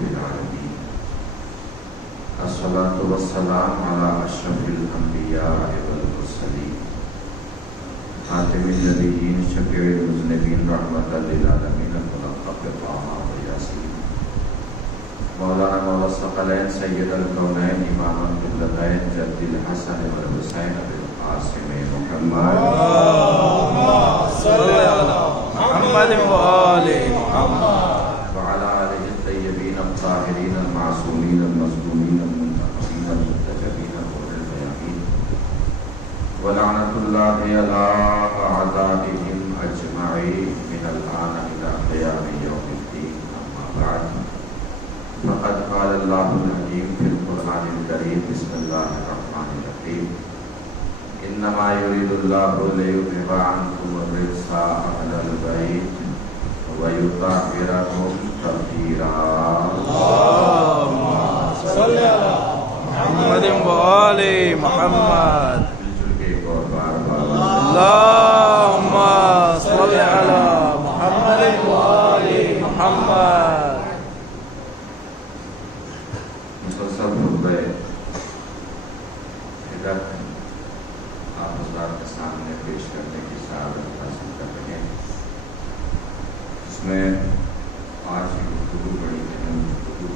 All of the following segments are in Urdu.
رب العالمين الصلاة والسلام على أشرف الأنبياء والمرسلين خاتم النبيين شفيع المذنبين رحمة للعالمين الملقب بطه وياسين مولانا مولا الثقلين سيد الكونين إمام القبلتين جد الحسن والحسين بالقاسم محمد اللهم صل على محمد وآل محمد وعلى آله الطيبين الطاهرين المعصومين المظلومين المنتقمين المنتجبين غر الميامين ولعنة الله على أعدائهم أجمعين من الآن إلى قيام يوم الدين أما بعد فقد قال الله الحكيم في القرآن الكريم بسم الله الرحمن الرحيم إنما يريد الله ليذهب عنكم الرجس أهل البيت ويطهركم تطهيرا اللهم صل على محمد وآل محمد اللهم صل على محمد وآل محمد مسلسل خطبہ ہدایت آپ حضرات کے سامنے پیش کرنے کی سعادت حاصل کر رہے ہیں، اس میں آج کی گفتگو بڑی اہم گفتگو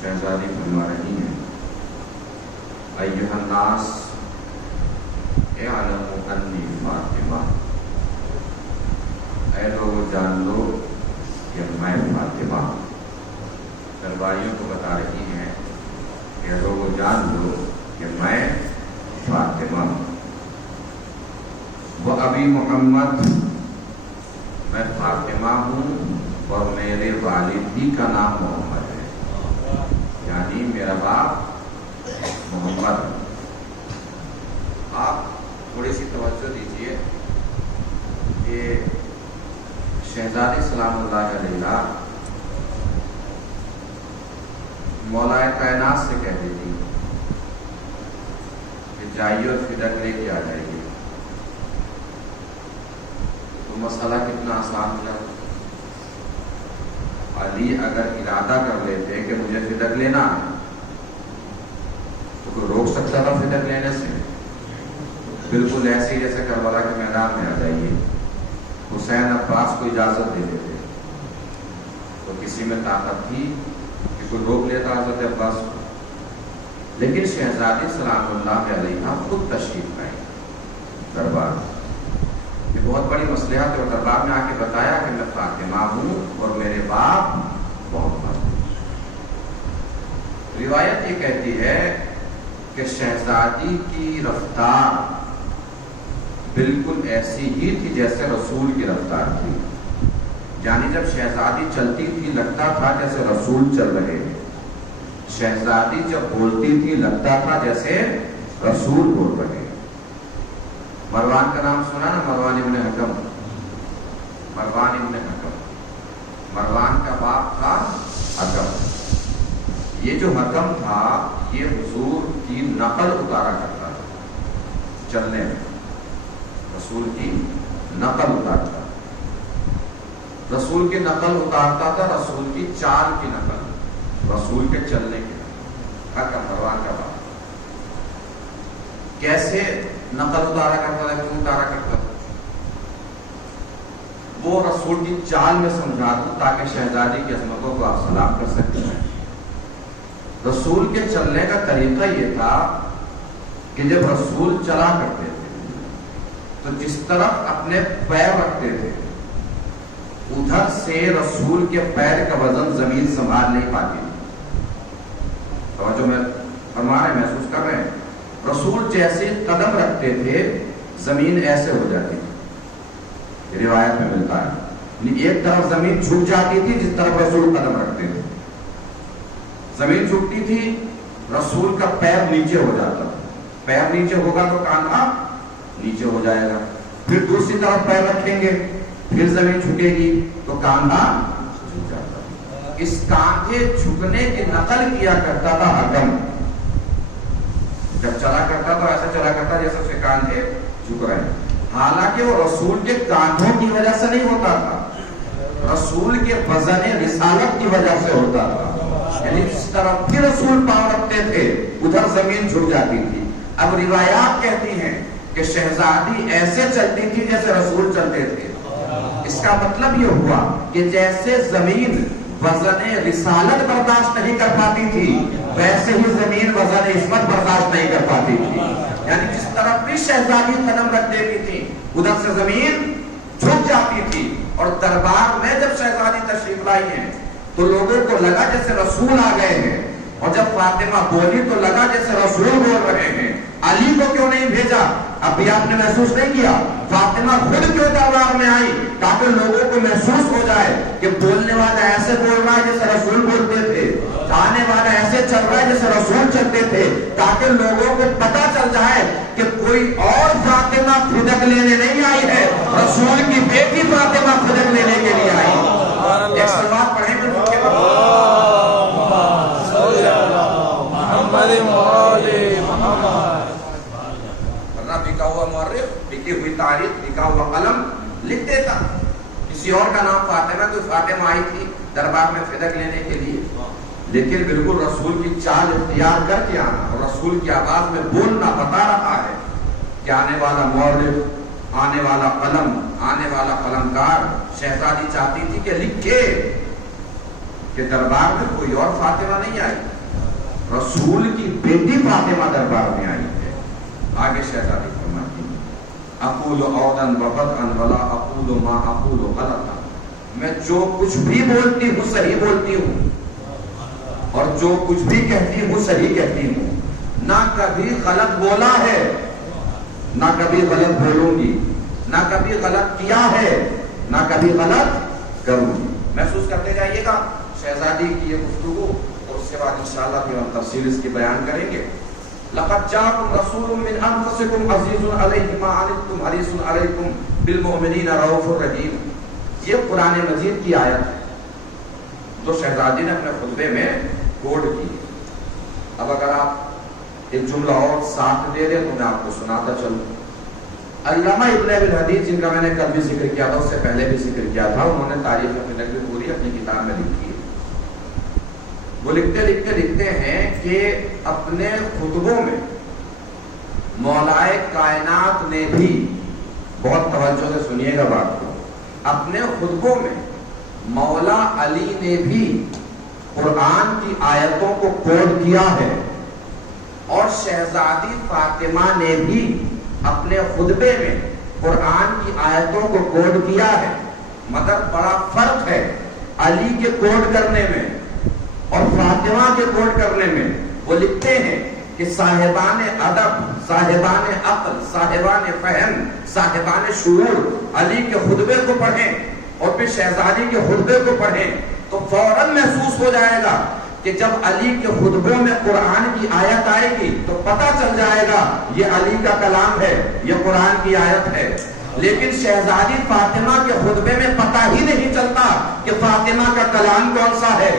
شہزادی فرما رہی ہیں ایھا الناس اعلموا انی فاطمہ، اے لوگوں جان لو کہ میں فاطمہ، درباریوں کو بتا رہی ہیں کہ لوگوں جان لو کہ میں فاطمہ، وہ ابی محمد، میں فاطمہ ہوں اور میرے والد ہی کا نام محمد ہے، یعنی میرا باپ محمد۔ آپ تھوڑی سی توجہ دیجیے کہ شہزادی سلام اللہ علیہ مولا کائنات سے کہتی تھی کہ جائیے اور فدق لے کے آ جائیے، تو مسئلہ کتنا آسان تھا۔ علی اگر ارادہ کر لیتے کہ مجھے فدق لینا ہے تو کوئی روک سکتا تھا فدق لینے سے؟ بالکل ایسے ہی جیسے کربلا کے میدان میں آ جائیے، حسین عباس کو اجازت دے دیتے، تو کسی میں طاقت تھی کہ کوئی روک لیتا حضرت عباس کو؟ لیکن شہزادی سلام اللہ علیہ خود تشریف لائی دربار، یہ بہت بڑی مصلحت ہے، اور دربار میں آ کے بتایا کہ میں فاطمہ ہوں اور میرے باپ محمد۔ روایت یہ کہتی ہے کہ شہزادی کی رفتار بالکل ایسی ہی تھی جیسے رسول کی رفتار تھی، یعنی جب شہزادی چلتی تھی لگتا تھا جیسے رسول چل رہے ہیں، شہزادی جب بولتی تھی لگتا تھا جیسے رسول بول رہے ہیں۔ مروان کا نام سنا نا، مروان ابن حکم، مروان ابن حکم، مروان کا باپ تھا حکم۔ یہ جو حکم تھا یہ حضور کی نقل اتارا کرتا تھا، چلنے میں رسول کی نقل اتارتا، رسول کی نقل اتارتا تھا، رسول کی چال کی نقل، رسول کے چلنے کی نقل۔ حکم مروان کا باپ کیسے نقل اتارا کرتا تھا، کیوں اتارا کرتا تھا؟ وہ رسول کی چال میں سمجھا دوں تاکہ شہزادی کی عظمتوں کو آپ سلام کر سکتے ہیں۔ رسول کے چلنے کا طریقہ یہ تھا کہ جب رسول چلا کرتے تھے تو جس طرف اپنے پیر رکھتے تھے ادھر سے رسول کے پیر کا وزن زمین سنبھال نہیں پاتی تھی۔ توجہ میں فرما رہے، محسوس کر رہے ہیں؟ رسول جیسے قدم رکھتے تھے زمین ایسے ہو جاتی تھی، روایت میں ملتا ہے، ایک طرف زمین جھک جاتی تھی جس طرف رسول قدم رکھتے تھے، زمین جھکتی تھی، رسول کا پیر نیچے ہو جاتا تھا، پیر نیچے ہوگا تو کاندھا نیچے ہو جائے گا، پھر دوسری طرف پیر رکھیں گے پھر زمین جھکے گی تو کاندھا جھک جاتا۔ اس کاندھے جھکنے کی نقل کیا کرتا تھا حکم، جب چلا کرتا تو ایسا چلا کرتا جیسے اس کے کاندھے جھک رہے ہیں، حالانکہ وہ رسول کے کاندھوں کی وجہ سے نہیں ہوتا تھا، رسول کے وزن رسالت کی وجہ سے ہوتا تھا، یعنی جس طرف بھی رسول پاؤں رکھتے تھے ادھر زمین جھک جاتی تھی۔ اب روایات کہتی ہیں کہ شہزادی ایسے چلتی تھی جیسے رسول چلتے تھے۔ اس کا مطلب یہ ہوا کہ جیسے زمین وزن رسالت برداشت نہیں کر پاتی تھی ویسے ہی زمین وزن عصمت برداشت نہیں کر پاتی تھی، یعنی جس طرف بھی شہزادی قدم رکھ دیتی تھی ادھر سے زمین جھک جاتی تھی۔ اور دربار میں جب شہزادی تشریف لائی ہیں تو لوگوں کو لگا جیسے رسول آ گئے ہیں، اور جب فاطمہ بولی تو لگا جیسے رسول بول رہے ہیں۔ علی کو کیوں نہیں بھیجا؟ اب بھی آپ نے محسوس نہیں کیا؟ فاطمہ خود کیوں دربار میں آئی؟ تاکہ لوگوں کو محسوس ہو جائے کہ بولنے والا ایسے بول رہا ہے جیسے رسول بولتے تھے، آنے والا ایسے چل رہا ہے جیسے رسول چلتے تھے، تاکہ لوگوں کو پتا چل جائے کہ کوئی اور فاطمہ فدق لینے نہیں آئی ہے، رسول کی بیٹی فاطمہ فدق لینے کے لیے آئی۔ ایک سلوات پڑھیں گے کے بکا ہوا مورخ، بکی ہوئی تاریخ، بکا ہوا قلم لکھ دیتا۔ کسی اور کا نام فاطمہ، تو فاطمہ آئی تھی دربار میں فدق لینے کے لیے، لیکن بالکل رسول کی چال اختیار کر کے آنا اور رسول کی آواز میں بولنا بتا رہا ہے کہ آنے والا مورخ، آنے والا قلم، آنے والا قلمکار، شہزادی چاہتی تھی کہ لکھے کہ دربار میں کوئی اور فاطمہ نہیں آئی، رسول کی بیٹی فاطمہ دربار میں آئی ہے۔ آگے شہزادی فرماتی ہیں اقول عودن وبدعن ولا اقول ما اقول غلطا، میں جو کچھ بھی بولتی ہوں صحیح بولتی ہوں، اور جو کچھ بھی کہتی ہوں صحیح کہتی ہوں، نہ کبھی غلط بولا ہے نہ کبھی غلط بولوں گی، نہ کبھی غلط کیا ہے نہ کبھی غلط کروں گی۔ محسوس کرتے جائیے گا شہزادی کی یہ گفتگو، اور اس کے بعد انشاءاللہ پھر ہم تفصیل اس کی بیان کریں گے۔ لقد جاءكم رسول من انفسكم عزيز عليه ما عنتم حريص عليكم بالمؤمنين رؤوف رحيم، یہ قرآن مجید کی آیت ہے جو شہزادی نے اپنے خطبے میں کوٹ کی۔ اب اگر آپ ایک جملہ اور ساتھ دے دیں تو میں آپ کو سناتا چلوں۔ علامہ ابن ابی الحدیث، جن کا میں نے کل بھی ذکر کیا تھا، اس سے پہلے بھی ذکر کیا تھا، انہوں نے تاریخ فدق بھی پوری اپنی کتاب میں لکھی ہے۔ وہ لکھتے ہیں کہ اپنے خطبوں میں مولائے کائنات نے بھی، بہت توجہ سے سنیے گا بات کو، اپنے خطبوں میں مولا علی نے بھی قرآن کی آیتوں کو کوٹ کیا ہے، اور شہزادی فاطمہ نے بھی اپنے خطبے میں قرآن کی آیتوں کو کوٹ کیا ہے۔ مگر بڑا فرق ہے علی کے کوٹ کرنے میں اور فاطمہ کے کوٹ کرنے میں۔ وہ لکھتے ہیں کہ صاحبان ادب، صاحبان عقل، صاحبان فہم، صاحبان شعور علی کے خطبے کو پڑھیں اور پھر شہزادی کے خطبے کو پڑھیں تو فوراً محسوس ہو جائے گا کہ جب علی کے خطبوں میں قرآن کی آیت آئے گی تو پتہ چل جائے گا یہ علی کا کلام ہے، یہ قرآن کی آیت ہے۔ لیکن شہزادی فاطمہ کے خطبے میں پتہ ہی نہیں چلتا کہ فاطمہ کا کلام کون سا ہے،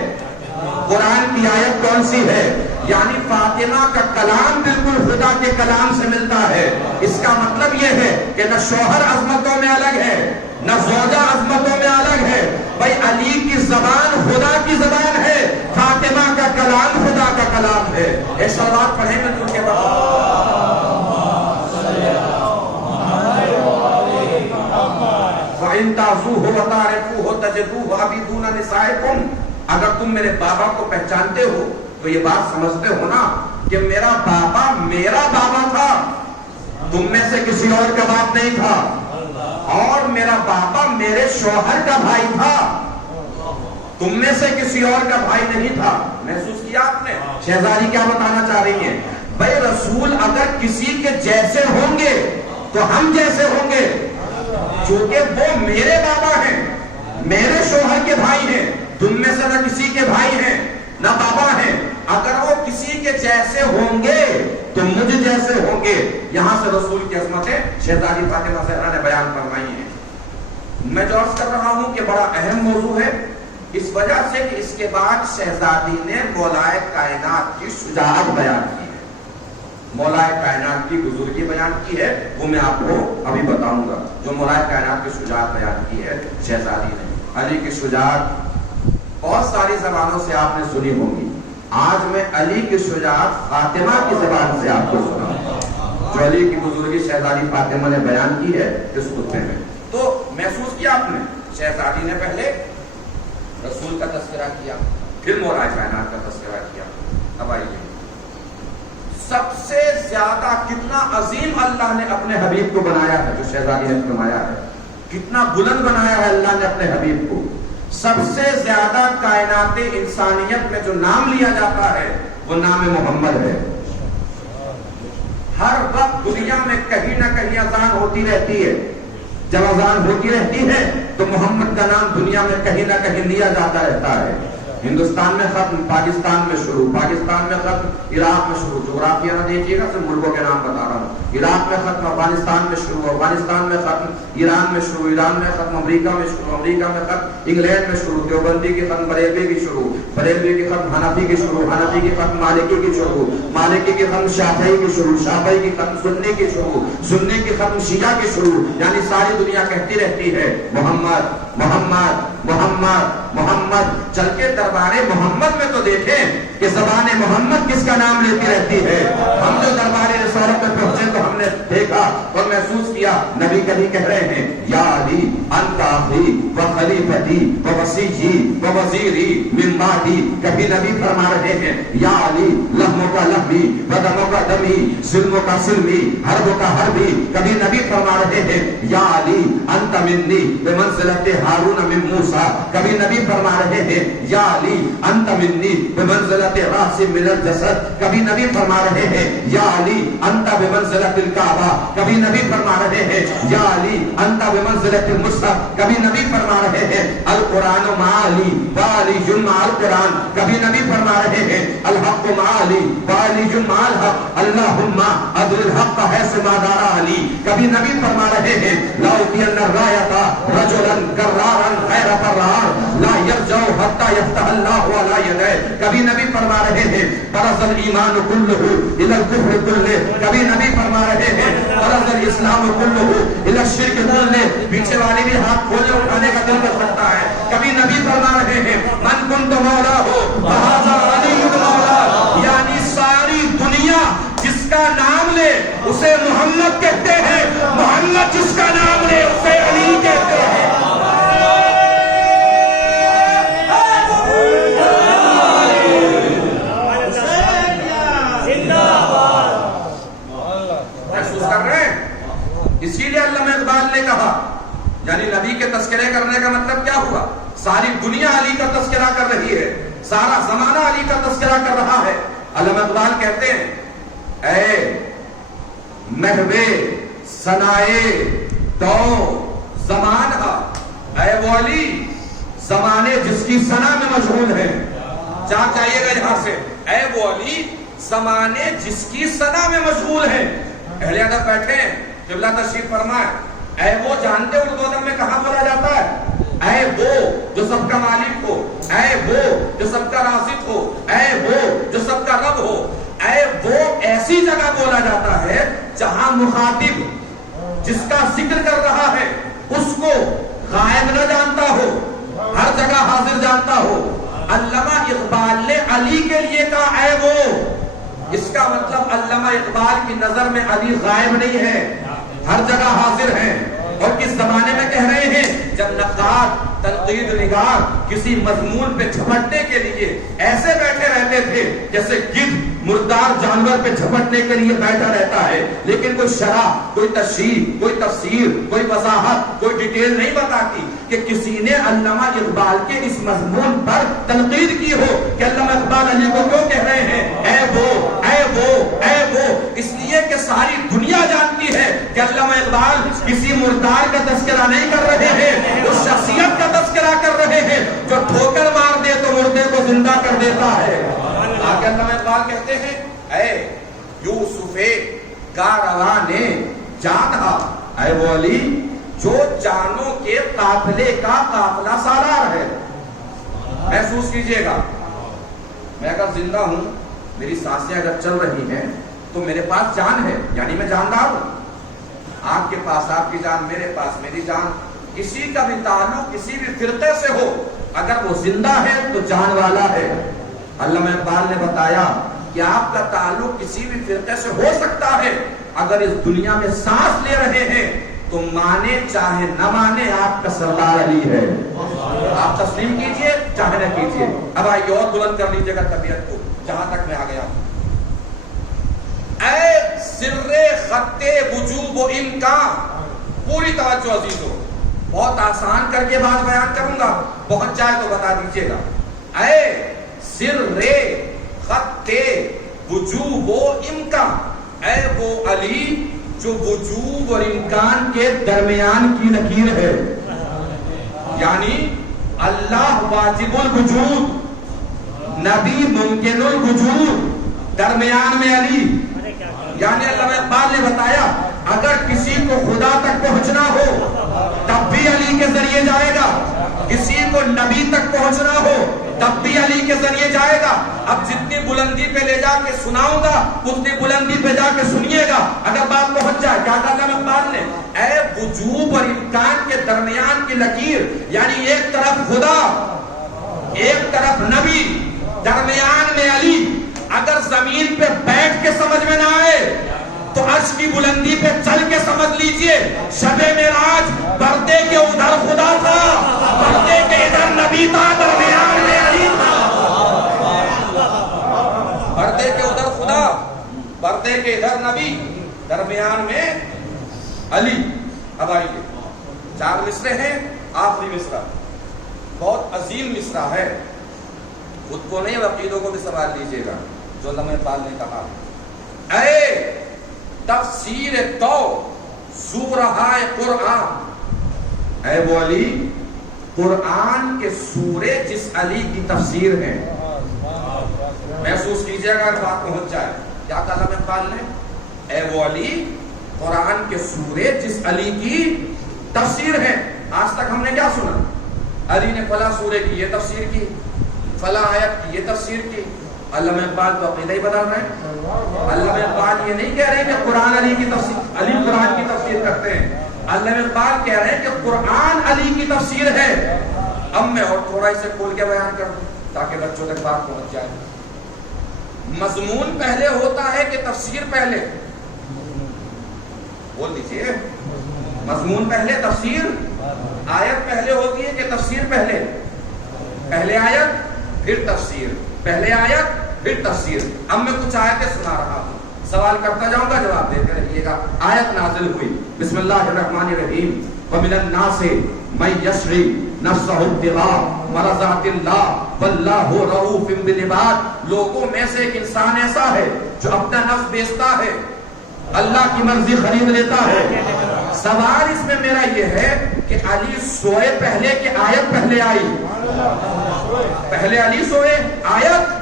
قرآن کی آیت کون سی ہے، یعنی فاطمہ کا کلام بالکل خدا کے کلام سے ملتا ہے۔ اس کا مطلب یہ ہے کہ نہ شوہر عظمتوں میں الگ ہے نہ زوجہ عظمتوں میں الگ ہے، بھائی علی کی زبان خدا کی زبان ہے، فاطمہ کا کلام خدا کا کلام ہے۔ ایک صلوات پڑھیں گے ان کے وَإِن تَعْصُوهُ وَتَعْرِفُوهُ تَجِدُوهُ عَبِيدُونَ نِسَائِكُمْ، اگر تم میرے بابا کو پہچانتے ہو تو یہ بات سمجھتے ہو نا کہ میرا بابا تھا، تم میں سے کسی اور کا باپ نہیں تھا، اور میرا بابا میرے شوہر کا بھائی تھا، تم میں سے کسی اور کا بھائی نہیں تھا۔ محسوس کیا آپ نے شہزادی کیا بتانا چاہ رہی ہیں؟ بھائی رسول اگر کسی کے جیسے ہوں گے تو ہم جیسے ہوں گے، چونکہ وہ میرے بابا ہیں، میرے شوہر کے بھائی ہیں، تم میں سے نہ کسی کے بھائی ہیں نہ بابا ہیں۔ اگر وہ کسی کے جیسے ہوں گے تو مجھ جیسے ہوں گے۔ یہاں سے رسول کی عظمتیں شہزادی فاطمہ زہرا نے بیان فرمائی ہیں۔ میں جو عرض کر رہا ہوں کہ بڑا اہم موضوع ہے، اس وجہ سے کہ اس کے بعد شہزادی نے مولائے کائنات کی شجاعت بیان کی ہے، مولائے کائنات کی بزرگی بیان کی ہے، وہ میں آپ کو ابھی بتاؤں گا۔ جو مولائے کائنات کی شجاعت بیان کی ہے شہزادی نے، علی کی شجاعت بہت ساری زبانوں سے آپ نے سنی ہوگی. آج میں علی کی شجاعت فاطمہ کی زبان سے آپ کو سنا جو علی کی بزرگی شہزادی فاطمہ نے بیان کی ہے اس خطبے میں. تو محسوس کیا آپ نے شہزادی نے پہلے رسول کا تذکرہ کیا, پھر مولا کائنات کا تذکرہ کیا. اب آئیے سب سے زیادہ کتنا عظیم اللہ نے اپنے حبیب کو بنایا ہے, جو شہزادی نے فرمایا ہے کتنا بلند بنایا ہے اللہ نے اپنے حبیب کو. سب سے زیادہ کائنات انسانیت میں جو نام لیا جاتا ہے وہ نام محمد ہے. ہر وقت دنیا میں کہیں نہ کہیں اذان ہوتی رہتی ہے. جب اذان ہوتی رہتی ہے تو محمد کا نام دنیا میں کہیں نہ کہیں لیا جاتا رہتا ہے. ہندوستان میں ختم, پاکستان میں شروع, پاکستان میں ختم, عراق میں شروع. جغرافیہ نہ دیکھیے گا, صرف ملکوں کے نام بتا رہا ہوں. عراق میں ختم, افغانستان میں شروع, افغانستان میں ختم, ایران میں شروع, ایران میں ختم, امریکہ میں شروع, امریکہ میں ختم, انگلینڈ میں شروع, دیوبندی کی ختم, بریلوی کی شروع, بریلوی کی ختم, حنفی کی شروع, حنفی کی ختم, مالکی کی شروع, مالکی کی ختم, شافعی کی شروع, شافعی کی ختم, سنی کی شروع, سنی کی ختم, شیعہ کی شروع. یعنی ساری دنیا کہتی رہتی ہے محمد محمد محمد محمد. چل کے دربار محمد میں تو دیکھیں کہ زبان محمد کس کا نام لیتی رہتی ہے. ہم جو دربار رسالت میں پہنچے تو ہم نے دیکھا اور محسوس کیا نبی کبھی کہہ رہے ہیں یا علی انت اخی و خلیفتی و وصیی و وزیری من بعدی. کبھی نبی فرما رہے ہیں یا علی لحموں کا لحمی و دموں کا دمی, سلموں کا سلمی, حربوں کا حربی. کبھی نبی فرما رہے ہیں یا علی انت منی بمنزلت ہارون من موسیٰ. کبھی نبی فرما رہے ہیں یا علی انت منی بمنزلت راس من الجسد. کبھی نبی فرما رہے ہیں یا علی انت بمنزلت الکعبہ. کبھی نبی فرما رہے ہیں یا علی انت بمنزلت المصحف. کبھی نبی فرما رہے ہیں القرآن مع علی وعلی مع القرآن. کبھی نبی فرما رہے ہیں الحق مع علی وعلی مع الحق. اللہم ادر الحق حیث ما دار علی. کبھی نبی فرما رہے ہیں لا اؤتین الرایۃ رجلا کرارا غیر فرار لا یرجع حتی یفتح اللہ علی یدہ. کبھی نبی فرما رہے ہیں برز الایمان کلہ الی الکفر کلہ. کبھی نبی فرما رہے ہیں برز الاسلام کلہ الی الشرک کلہ. پیچھے والے بھی ہاتھ کھولے اٹھانے کا دل کر سکتا ہے. کبھی نبی فرما رہے ہیں من کنت مولا ہو فہذا علی مولا. یعنی ساری دنیا جس کا نام لے اسے محمد کہتے ہیں, محمد جس کا نام لے اسے علی کہتے ہیں. اسی لیے علامہ اقبال نے کہا یعنی نبی کے تذکرے کرنے کا مطلب کیا ہوا, ساری دنیا علی کا تذکرہ کر رہی ہے, سارا زمانہ علی کا تذکرہ کر رہا ہے. علامہ اقبال کہتے ہیں اے محوے سنائے تو زمانہ, اے وہ علی زمانے جس کی ثنا میں مشغول ہے. جہاں چاہیے گا یہاں سے, اے وہ علی زمانے جس کی ثنا میں مشغول ہے. اہل ادب بیٹھے ہیں, قبلہ تشریف فرمائے. اے وہ جانتے اردو ادب میں کہاں بولا جاتا ہے, اے وہ جو سب کا مالک ہو, اے وہ جو سب کا رازق ہو, اے وہ جو سب کا رب ہو. اے وہ ایسی جگہ بولا جاتا ہے جہاں مخاطب جس کا ذکر کر رہا ہے اس کو غائب نہ جانتا ہو, ہر جگہ حاضر جانتا ہو. علامہ اقبال نے علی کے لیے کہا اے وہ, اس کا مطلب علامہ اقبال کی نظر میں علی غائب نہیں ہے, ہر جگہ حاضر ہیں. اور کس زمانے میں کہہ رہے ہیں جب نقاد تنقید نگار کسی مضمون پہ جھپٹنے کے لیے ایسے بیٹھے رہتے تھے جیسے گدھ مردار جانور پہ جھپٹنے کے لیے بیٹھا رہتا ہے, لیکن کوئی شرح, کوئی تشریح, کوئی تفسیر, کوئی وضاحت, کوئی ڈیٹیل نہیں بتاتی کہ کسی نے علامہ اقبال کے اس مضمون پر تنقید کی ہو کہ علامہ اقبال علی کو کیوں کہہ رہے ہیں اے وہ اے وہ اے وہ. اس لیے کہ ساری دنیا جانتی ہے کہ علامہ اقبال کسی مردار کا تذکرہ نہیں کر رہے ہیں, اس شخصیت کا تذکرہ کر رہے ہیں جو ٹھوکر مار دے تو مردے کو زندہ کر دیتا ہے. آگے علامہ اقبال کہتے ہیں اے یوسف کارواں جانا, اے وہ علی جو جانوں کے قافلے کا قافلہ سالار ہے. محسوس کیجئے گا, میں اگر زندہ ہوں, میری سانسیں اگر چل رہی ہیں تو میرے پاس جان ہے, یعنی میں جاندار ہوں. آپ کے پاس آپ کی جان, میرے پاس میری جان. کسی کا بھی تعلق کسی بھی فرقے سے ہو، اگر وہ زندہ ہے تو جان والا ہے۔ علامہ اقبال نے بتایا کہ آپ کا تعلق کسی بھی فرقے سے ہو سکتا ہے، اگر اس دنیا میں سانس لے رہے ہیں تو مانے چاہے نہ مانے آپ کا سردار علی ہے۔ آپ تسلیم کیجئے چاہے نہ کیجئے۔ اب آئیے اور بلند کر لیجئے گا طبیعت کو، جہاں تک میں آ گیا۔ اے سر خط وجوب و امکان، پوری توجہ عزیزو، بہت آسان کر کے بات بیان کروں گا، پہنچ جائے تو بتا دیجئے گا۔ اے سر خط وجوب و امکان، اے وہ علی جو وجوب اور امکان کے درمیان کی نکیر ہے، یعنی اللہ واجب الوجود، نبی ممکن الوجود، درمیان میں علی۔ یعنی علامہ اقبال نے بتایا اگر کسی کو خدا تک پہنچنا ہو تب بھی علی کے ذریعے جائے گا، کسی کو نبی تک پہنچنا ہو تب بھی علی کے ذریعے جائے گا۔ اب جتنی بلندی پہ لے جا کے سناؤں گا اتنی بلندی پہ جا کے سنیے گا، اگر بات پہنچ جائے۔ کیا کہا علامہ اقبال نے؟ اے وجوب اور امکان کے درمیان کی لکیر، یعنی ایک طرف خدا ایک طرف نبی، درمیان میں علی۔ اگر زمین پہ بیٹھ کے سمجھ میں نہ آئے تو عرش کی بلندی پہ چل کے سمجھ لیجئے۔ شب معراج پردے کے ادھر خدا تھا، پردے کے ادھر نبی تھا، درمیان میں علی تھا۔ پردے کے ادھر خدا، پردے کے ادھر نبی، درمیان میں علی۔ اب آئیے، 4 مصرے ہیں، آخری مصرع بہت عظیم مصرع ہے، خود کو نہیں عقیدوں کو بھی سوال لیجئے گا، جو علامہ اقبال نے کہا۔ اے تفسیر تو زو رہا ہے قرآن، اے وہ علی قرآن کے سورے جس علی کی تفسیر ہے۔ محسوس کیجئے گا اگر بات پہنچ جائے۔ کیا کہا علامہ اقبال نے؟ اے وہ علی قرآن کے سورے جس علی کی تفسیر ہے۔ آج تک ہم نے کیا سنا؟ علی نے فلاں سورے کی یہ تفسیر کی، فلاں آیت کی یہ تفسیر کی۔ علامہ اقبال تو عقیدہ ہی بدل رہے ہیں۔ علامہ اقبال یہ نہیں کہہ رہے کہ قرآن علی کی تفسیر، علی قرآن کی تفسیر کرتے ہیں۔ علامہ اقبال کہہ رہے ہیں کہ قرآن علی کی تفسیر ہے۔ اب میں اور تھوڑا اسے کھول کے بیان کر دوں تاکہ بچوں تک بات پہنچ جائے۔ مضمون پہلے ہوتا ہے کہ تفسیر پہلے؟ بول دیجئے، مضمون پہلے تفسیر؟ آیت پہلے ہوتی ہے کہ تفسیر پہلے؟ پہلے آیت پھر تفسیر، پہلے آیت پھر تفسیر۔ اب میں کچھ آیتیں سنا رہا ہوں، سوال کرتا جاؤں گا، جواب دیتے رہیے گا۔ آیت نازل ہوئی، بسم اللہ الرحمن الرحیم، وَمِنَ النَّاسِ مَن يَشْرِي نَفْسَهُ ابْتِغَاءَ مَرْضَاتِ اللَّهِ وَاللَّهُ رَءُوفٌ بِالْعِبَادِ۔ لوگوں میں سے ایک انسان ایسا ہے جو اپنا نفس بیچتا ہے، اللہ کی مرضی خرید لیتا ہے۔ سوال اس میں میرا یہ ہے کہ علی سوئے پہلے کہ آیت پہلے آئی؟ پہلے علی سوئے، آیت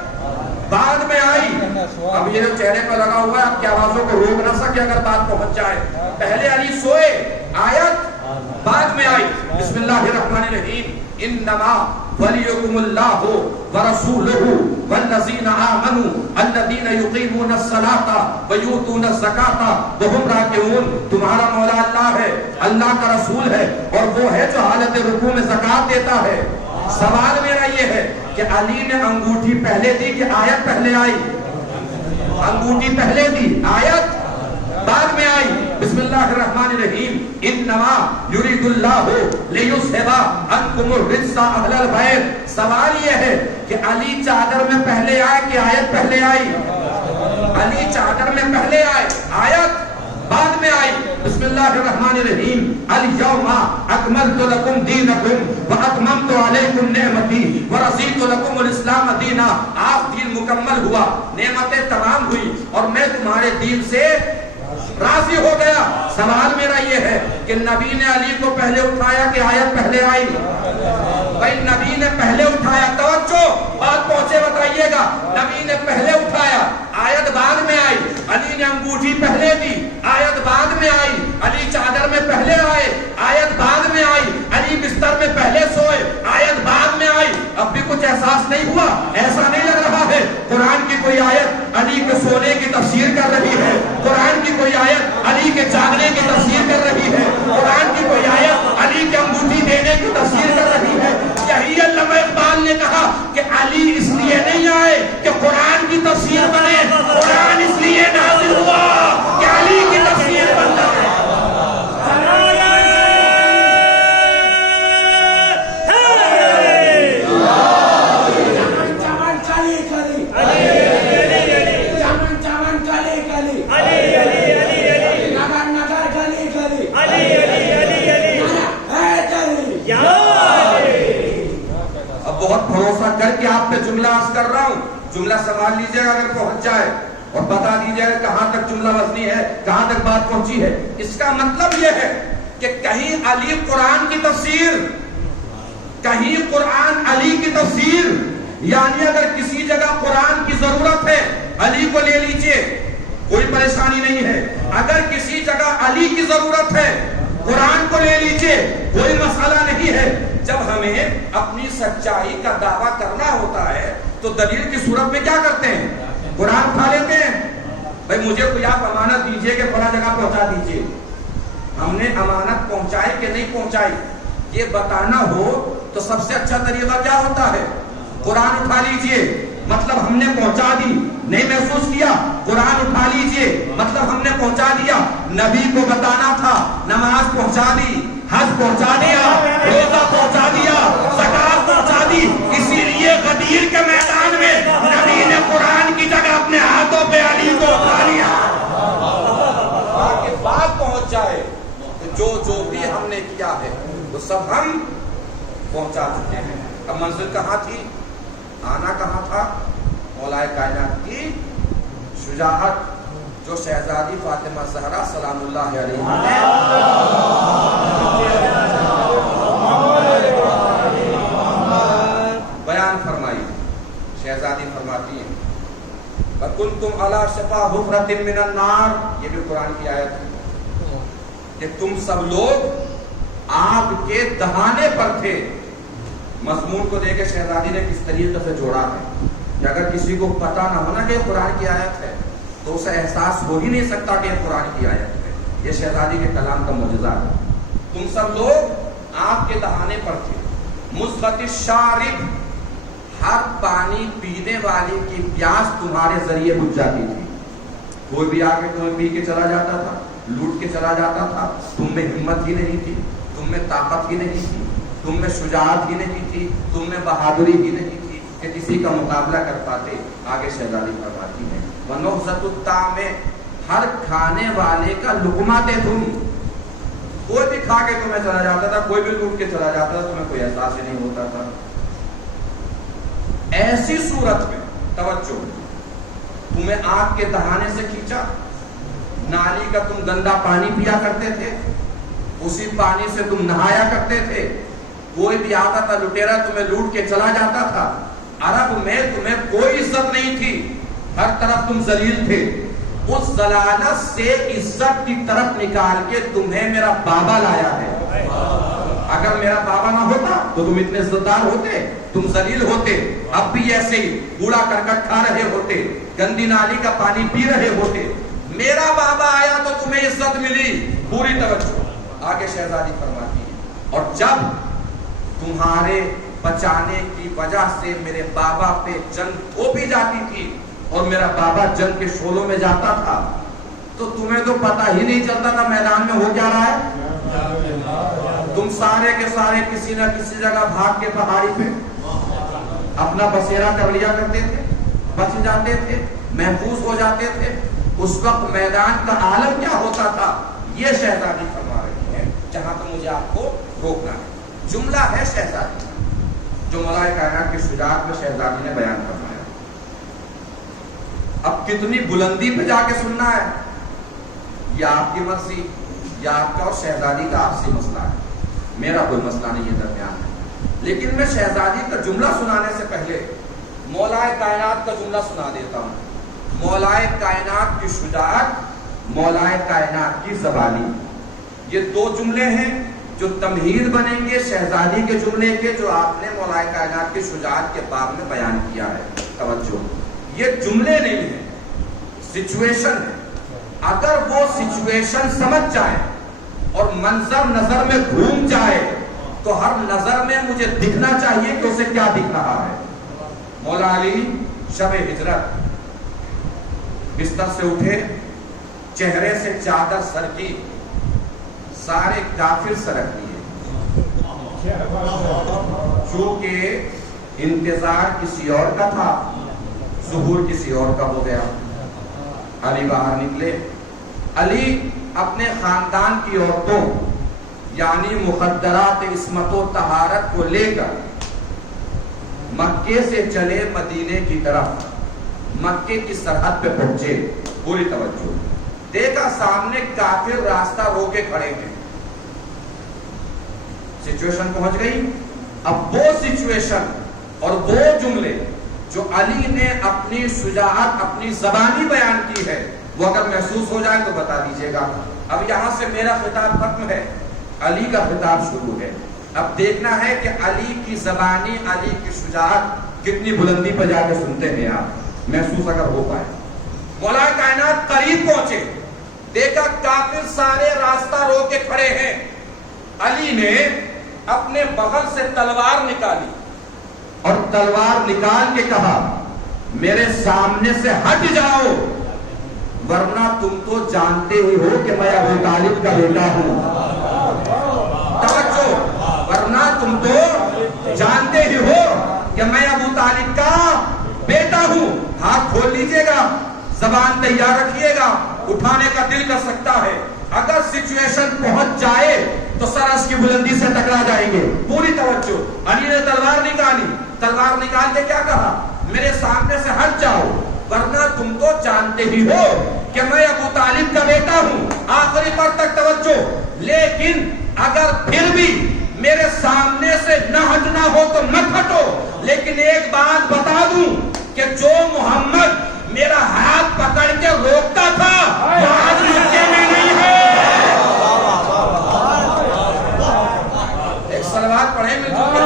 بعد میں آئی۔ اب یہ جو چہرے پر لگا ہوا ہے آپ کی آوازوں کو روک نہ سکے اگر بات پہنچ جائے۔ پہلے علی سوئے، آیت بعد میں آئی۔ بسم اللہ الرحمن الرحیم، انما ولیکم اللہ ورسولہ والذین آمنوا الذین یقیمون الصلاۃ ویؤتون الزکاۃ وہم راکعون۔ تمہارا مولا اللہ ہے، اللہ کا رسول ہے، اور وہ ہے جو حالت رکوع میں زکات دیتا ہے۔ سوال میرا یہ ہے کہ علی نے انگوٹھی پہلے دی کہ آیت پہلے آئی؟ انگوٹھی پہلے دی، آیت بعد میں آئی۔ بسم اللہ الرحمن الرحیم، انما یرید اللہ لیذھب عنکم الرجس اہل البیت۔ سوال یہ ہے کہ علی چادر میں پہلے آئے کہ آیت پہلے آئی؟ علی چادر میں پہلے آئے، آیت بعد میں آئی۔ بسم اللہ الرحمن الرحیم، الیوم اکملت لکم دینکم واتممت علیکم نعمتی ورضیت لکم الاسلام دینا۔ آپ دین مکمل ہوا، نعمتیں تمام ہوئی اور میں تمہارے دین سے راضی ہو گیا۔ سوال میرا یہ ہے کہ نبی نے علی کو پہلے اٹھایا کہ آیت پہلے آئی؟ بھائی نبی نے پہلے اٹھایا، توجہ بات پہنچے بتائیے گا۔ نبی نے پہلے اٹھایا، آیت بعد میں آئی۔ علی نے انگوٹھی پہلے دی، آیت بعد میں آئی۔ علی چادر میں پہلے آئے، آیت بعد میں آئی۔ علی بستر میں پہلے سوئے، آیت بعد میں آئی۔ اب بھی کچھ احساس نہیں ہوا؟ ایسا نہیں لگ رہا ہے قرآن کی کوئی آیت علی کے سونے کی تفسیر کر رہی ہے، قرآن کی کوئی آیت علی کے جاگنے کی تفسیر کر رہی ہے، قرآن کی کوئی آیت علی علی کی انگوٹھی دینے کی تفسیر کر رہی ہے. یہی علامہ اقبال نے کہا کہ علی اس لیے نہیں آئے کہ قرآن کی تفسیر بنے, قرآن اس لیے نازل ہوا کہ علی کی تفسیر بن جائے. بہت بھروسہ کر کے آپ پہ جملہ عرض کر رہا ہوں, جملہ سنبھال لیجئے گا اگر پہنچ جائے, اور بتا دیجئے گا کہاں تک جملہ وزنی ہے, کہاں تک بات پہنچی ہے. اس کا مطلب یہ ہے کہ کہیں علی قرآن کی تفسیر, کہیں قرآن علی کی تفسیر, یعنی اگر کسی جگہ قرآن کی ضرورت ہے علی کو لے لیجئے, کوئی پریشانی نہیں ہے. اگر کسی جگہ علی کی ضرورت ہے قرآن کو لے لیجئے, کوئی مسئلہ نہیں ہے. جب ہمیں اپنی سچائی کا دعویٰ کرنا ہوتا ہے تو دلیل کی صورت میں کیا کرتے ہیں؟ قرآن اٹھا لیتے ہیں. بھائی مجھے کوئی آپ امانت دیجئے کہ فلاں جگہ پہنچا دیجئے. ہم نے امانت پہنچائی کہ نہیں پہنچائی یہ بتانا ہو تو سب سے اچھا طریقہ کیا ہوتا ہے؟ قرآن اٹھا لیجئے, مطلب ہم نے پہنچا دی. نہیں محسوس کیا؟ قرآن اٹھا لیجئے, مطلب ہم نے پہنچا دیا. نبی کو بتانا تھا, نماز پہنچا دی, حج پہنچا دیا, روزہ پہنچا دیا, زکات پہنچا دی. اسی لیے غدیر کے میدان میں نبی نے قرآن کی جگہ اپنے ہاتھوں پہ علی کو اٹھا لیا تاکہ بات پہنچ جائے. جو بھی ہم نے کیا ہے وہ سب ہم پہنچا چکے ہیں. اب منزل کہاں تھی, آنا کہاں تھا؟ مولا کائنات کی شجاعت جو شہزادی فاطمہ زہرا سلام اللہ علیہ نے بیان فرمائی. شہزادی فرماتی ہیں وَكُنْتُمْ عَلَى شَفَا حُفْرَةٍ مِّنَ النَّارِ, یہ بھی قرآن کی آیت ہے کہ تم سب لوگ آگ کے دہانے پر تھے. مضمون کو دیکھ کے شہزادی نے کس طریقے سے جوڑا ہے کہ اگر کسی کو پتہ نہ ہونا کہ یہ قرآن کی آیت ہے تو اسے احساس ہو ہی نہیں سکتا کہ یہ قرآن کی آیت ہے. یہ شہزادی کے کلام کا معجزہ ہے. تم سب لوگ آگ کے دہانے پر تھے. مُزْغَةِ الشَّارِبِ, ہر پانی پینے والے کی پیاس تمہارے ذریعے بجھ جاتی تھی. کوئی بھی آ کے تمہیں پی کے چلا جاتا تھا, لوٹ کے چلا جاتا تھا. تم میں ہمت ہی نہیں تھی, تم میں طاقت ہی نہیں تھی, تم میں شجاعت ہی نہیں تھی, تم میں بہادری ہی نہیں تھی کہ کسی کا مقابلہ کر پاتے. آگے شہزادی فرماتی ہے وَنُغْزَةُ الطَّعَامِ, ہر کھانے والے کا لقمہ تھے تم. کوئی بھی کھا کے تمہیں چلا جاتا تھا, کوئی بھی لوٹ کے چلا جاتا تھا, تمہیں کوئی احساس ہی نہیں ہوتا تھا. ایسی صورت میں توجہ, تمہیں آگ کے دہانے سے کھینچا, نالی کا تم گندا پانی پیا کرتے تھے, اسی پانی سے تم نہایا کرتے تھے. کوئی بھی آتا تھا لٹیرا تمہیں لوٹ کے چلا جاتا تھا. عرب میں تمہیں کوئی عزت نہیں تھی, ہر طرف تم ذلیل تھے. اس ضلالت سے عزت کی طرف نکال کے تمہیں میرا بابا لایا ہے. اگر میرا بابا نہ ہوتا تو تم اتنے عزتدار ہوتے, تم ذلیل ہوتے. اب بھی ایسے ہی کوڑا کرکٹ کھا رہے ہوتے, گندی نالی کا پانی پی رہے ہوتے. میرا بابا آیا تو تمہیں عزت ملی. پوری توجہ. آگے شہزادی فرماتی ہے اور جب تمہارے بچانے کی وجہ سے میرے بابا پہ جنگ ہو بھی جاتی تھی اور میرا بابا جنگ کے شعلوں میں جاتا تھا تو تمہیں تو پتہ ہی نہیں چلتا تھا میدان میں ہو کیا رہا ہے. تم سارے کے سارے کسی نہ کسی جگہ بھاگ کے پہاڑی پہ اپنا بسیرا کر لیا کرتے تھے, بچ جاتے تھے, محفوظ ہو جاتے تھے. اس وقت میدان کا عالم کیا ہوتا تھا یہ شہزادی فرما رہی ہے. جہاں تک مجھے آپ کو روکنا ہے, جملہ ہے شہزادی جو مولا کائنات کی شجاعت میں شہزادی نے بیان فرمایا. اب کتنی بلندی پہ جا کے سننا ہے یہ آپ کی مرضی, یا آپ کا اور شہزادی کا آپسی مسئلہ ہے. میرا کوئی مسئلہ نہیں ہے درمیان میں. لیکن میں شہزادی کا جملہ سنانے سے پہلے مولا کائنات کا جملہ سنا دیتا ہوں. مولا کائنات کی شجاعت, مولا کائنات کی زبانی, یہ دو جملے ہیں جو تمہید بنیں گے شہزادی کے جملے کے جو آپ نے مولا کائنات کی شجاعت کے باب میں بیان کیا ہے. توجہ, یہ جملے نہیں ہیں, سچویشن ہے. اگر وہ سچویشن سمجھ جائیں اور منظر نظر میں گھوم جائے تو ہر نظر میں مجھے دکھنا چاہیے کہ اسے کیا دکھ رہا ہے۔ مولا علی شب ہجرت بستر سے اٹھے، چہرے سے چادر سر کی، سارے کافر سرک لیے، چونکہ انتظار کسی اور کا تھا، ظہور کسی اور کا ہو گیا۔ علی باہر نکلے۔ علی اپنے خاندان کی عورتوں یعنی مخدرات عصمت و طہارت کو لے کر مکے سے چلے مدینے کی طرف، مکے کی سرحد پہ پہنچے۔ پوری توجہ، دیکھا سامنے کافر راستہ روکے کھڑے ہیں، سچویشن پہنچ گئی۔ اب وہ سچویشن اور وہ جملے جو علی نے اپنی شجاعت اپنی زبانی بیان کی ہے، وہ اگر محسوس ہو جائے تو بتا دیجئے گا۔ اب یہاں سے میرا خطاب ختم ہے، علی کا خطاب شروع ہے۔ اب دیکھنا ہے کہ علی کی زبانی، علی کی شجاعت کتنی بلندی پہ جا کے سنتے ہیں آپ، محسوس اگر ہو پائے۔ مولا کائنات قریب پہنچے، دیکھا کافر سارے راستہ روک کے کھڑے ہیں۔ علی نے اپنے بغل سے تلوار نکالی اور تلوار نکال کے کہا میرے سامنے سے ہٹ جاؤ، ورنہ تم تو جانتے ہی ہو کہ میں ابو طالب کا بیٹا ہوں۔ توجہ، ورنہ تم تو جانتے ہی ہو کہ میں ابو طالب کا بیٹا ہوں۔ ہاتھ کھول لیجئے گا، زبان تیار رکھیے گا، اٹھانے کا دل کر سکتا ہے۔ اگر سچویشن پہنچ جائے تو سر اس کی بلندی سے ٹکرا جائیں گے۔ پوری توجہ، علی نے تلوار نکالی، تلوار نکال کے کیا کہا؟ میرے سامنے سے ہٹ جاؤ، ورنہ تم تو جانتے ہی ہو کہ میں ابو طالب کا بیٹا ہوں۔ آخری پر تک توجہ، لیکن اگر پھر بھی میرے سامنے سے نہ ہٹنا ہو تو مت ہٹو، لیکن ایک بات بتا دوں کہ جو محمد میرا ہاتھ پکڑ کے روکتا تھا وہ آج مکے میں نہیں ہے۔ ایک صلوات پڑھیں مل چکے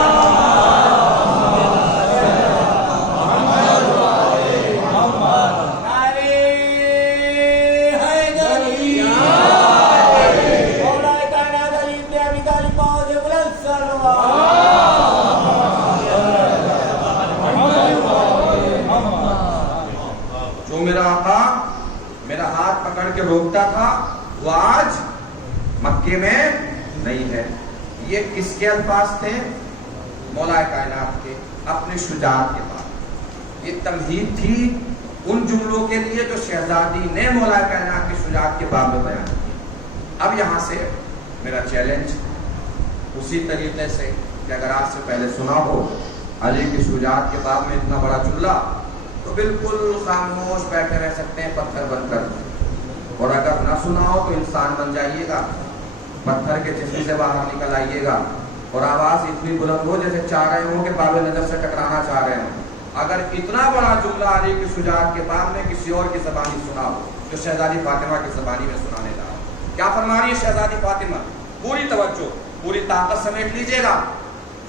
کے روکتا تھا وہ آج مکے میں نہیں ہے۔ یہ کس کے الفاظ تھے؟ مولا کائنات کے، اپنے شجاعت کے بعد۔ یہ تمہید تھی ان جملوں کے لیے جو شہزادی نے مولا کائنات کی شجاعت کے باب میں بیان کی۔ اب یہاں سے میرا چیلنج اسی طریقے سے کہ اگر آج سے پہلے سنا ہو علی کی شجاعت کے باب میں اتنا بڑا جملہ تو بالکل خاموش بیٹھے رہ سکتے ہیں پتھر بن کر، اور اگر نہ سنا ہو تو انسان بن جائیے گا، پتھر کے جسم سے باہر نکل آئیے گا اور آواز اتنی بلند ہو جیسے چاہ رہے ہوں کہ باب نظر سے ٹکرانا چاہ رہے ہوں۔ اگر اتنا بڑا جملہ علی کی شجاعت کے بعد میں کسی اور کی زبانی سنا ہو جو شہزادی فاطمہ کی زبانی میں سنانے جا رہا ہوں، کیا فرما رہی ہے شہزادی فاطمہ؟ پوری توجہ، پوری طاقت سمیٹ لیجئے گا،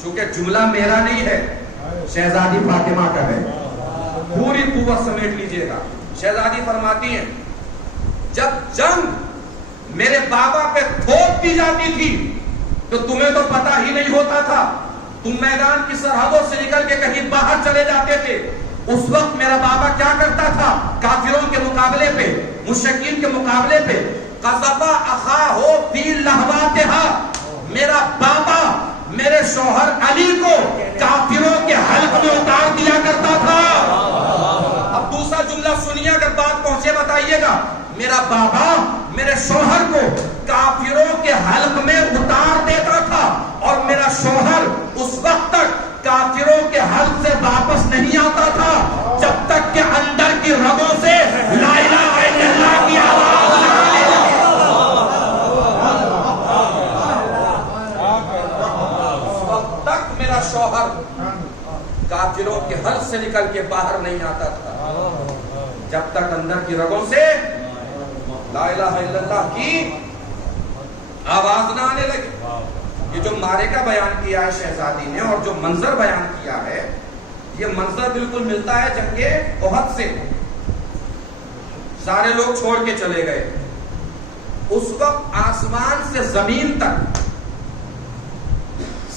چونکہ جملہ میرا نہیں ہے، شہزادی فاطمہ کا ہے، پوری قوت سمیٹ لیجئے گا۔ شہزادی فرماتی ہیں جب جنگ میرے بابا پہ تھوپ دی جاتی تھی تو تمہیں تو پتا ہی نہیں ہوتا تھا، تم میدان کی سرحدوں سے نکل کے کہیں باہر چلے جاتے تھے۔ اس وقت میرا بابا کیا کرتا تھا؟ کافروں کے مقابلے پہ، مشرکین کے مقابلے پہ قذف اخاہ فی لہواتہا، میرا بابا میرے شوہر علی کو کافروں کے حلق میں اتار دیا کرتا تھا۔ اب دوسرا جملہ سنیے، اگر بات پہنچے بتائیے گا۔ میرا بابا میرے شوہر کو کافروں کے حلق میں اتار دیتا تھا اور میرا شوہر اس وقت تک کافروں کے حلق سے واپس نہیں آتا تھا جب تک کہ اندر کی رگوں سے لا الہ الا اللہ کی آواز نکالے گا۔ اس وقت تک میرا شوہر کافروں کے حلق سے نکل کے باہر نہیں آتا تھا جب تک اندر کی رگوں سے لا الہ الا اللہ کی آواز نہ آنے لگی۔ یہ جو مارے کا بیان کیا ہے شہزادی نے اور جو منظر بیان کیا ہے، یہ منظر بالکل ملتا ہے جنگ احد سے۔ سارے لوگ چھوڑ کے چلے گئے اس وقت آسمان سے زمین تک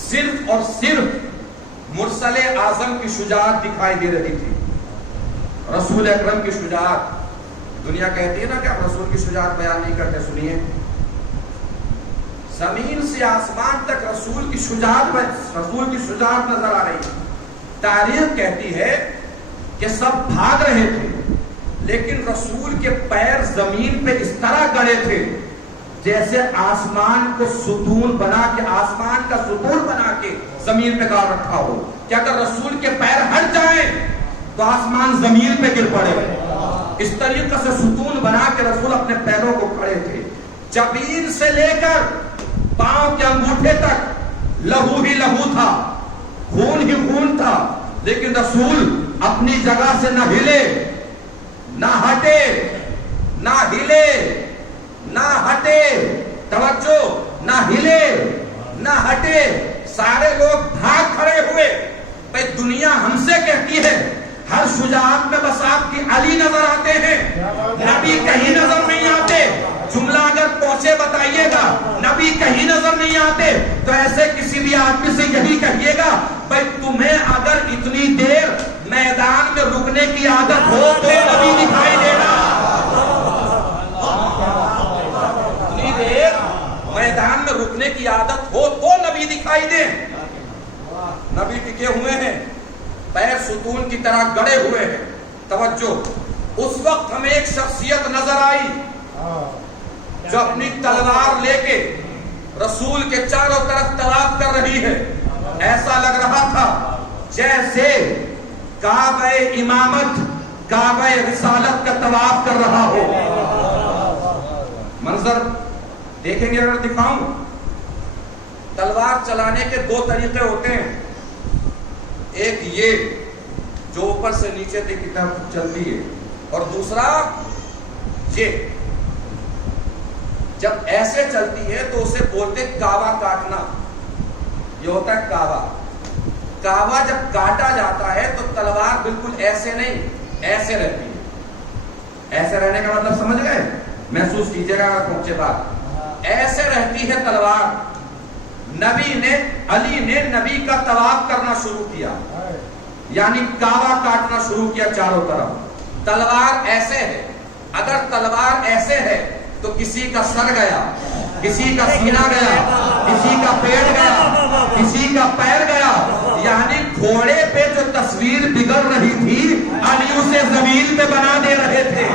صرف اور صرف مرسل اعظم کی شجاعت دکھائی دے رہی تھی، رسول اکرم کی شجاعت۔ دنیا کہتی ہے نا کہ آپ رسول کی شجاعت بیان نہیں کرتے، سنیے، زمین سے آسمان تک رسول کی شجاعت نظر آ رہی ہے۔ تاریخ کہتی ہے کہ سب بھاگ رہے تھے، لیکن رسول کے پیر زمین پہ اس طرح گڑے تھے جیسے آسمان کو ستون بنا کے، آسمان کا ستون بنا کے زمین پہ گاڑ رکھا ہو کہ اگر رسول کے پیر ہٹ جائیں تو آسمان زمین پہ گر پڑے۔ اس طریقے سے ستون بنا کے رسول اپنے پیروں کو کھڑے تھے۔ جبین سے لے کر پاؤں کے انگوٹھے تک لہو ہی لہو تھا، خون ہی خون تھا، لیکن رسول اپنی جگہ سے نہ ہلے، نہ ہٹے، نہ ہلے، نہ ہٹے، توجہ، نہ ہلے، نہ ہٹے۔ سارے لوگ بھاگ کھڑے ہوئے۔ بھئی دنیا ہم سے کہتی ہے ہر شجاعت میں بس آپ کی علی نظر آتے ہیں، نبی کہیں نظر نہیں آتے۔ جملہ اگر پہنچے بتائیے گا، نبی کہیں نظر نہیں آتے، تو ایسے کسی بھی آدمی سے یہی کہیے گا بھئی تمہیں اگر اتنی دیر میدان میں رکنے کی عادت ہو تو نبی دکھائی دے گا۔ اتنی دیر میدان میں رکنے کی عادت ہو تو نبی دکھائی دے۔ نبی ٹکے ہوئے ہیں، پیر ستون کی طرح گڑے ہوئے ہیں۔ توجہ، اس وقت ہمیں ایک شخصیت نظر آئی جو اپنی تلوار لے کے رسول کے چاروں طرف طواف کر رہی ہے۔ ایسا لگ رہا تھا جیسے کعبہ امامت، کعبہ رسالت کا طواف کر رہا ہو۔ منظر دیکھیں گے اگر دکھاؤں، تلوار چلانے کے دو طریقے ہوتے ہیں، ایک یہ جو اوپر سے نیچے تک کی طرف چلتی ہے، اور دوسرا یہ جب ایسے چلتی ہے تو اسے بولتے کعبہ کاٹنا۔ یہ ہوتا ہے کعبہ۔ کعبہ جب کاٹا جاتا ہے تو تلوار بالکل ایسے نہیں، ایسے رہتی ہے۔ ایسے رہنے کا مطلب سمجھ گئے؟ محسوس کیجئے گا اگر پہنچے بات۔ ایسے رہتی ہے تلوار۔ علی نے نبی کا طواف کرنا شروع کیا، یعنی کعبہ کاٹنا شروع کیا چاروں طرف۔ تلوار ایسے ہے، اگر تلوار ایسے ہے تو کسی کا سر گیا، کسی کا سینہ گیا، کسی کا پیٹ گیا، کسی کا پیر گیا، یعنی گھوڑے پہ جو تصویر بگڑ رہی تھی علی اسے زمین پہ بنا دے رہے تھے۔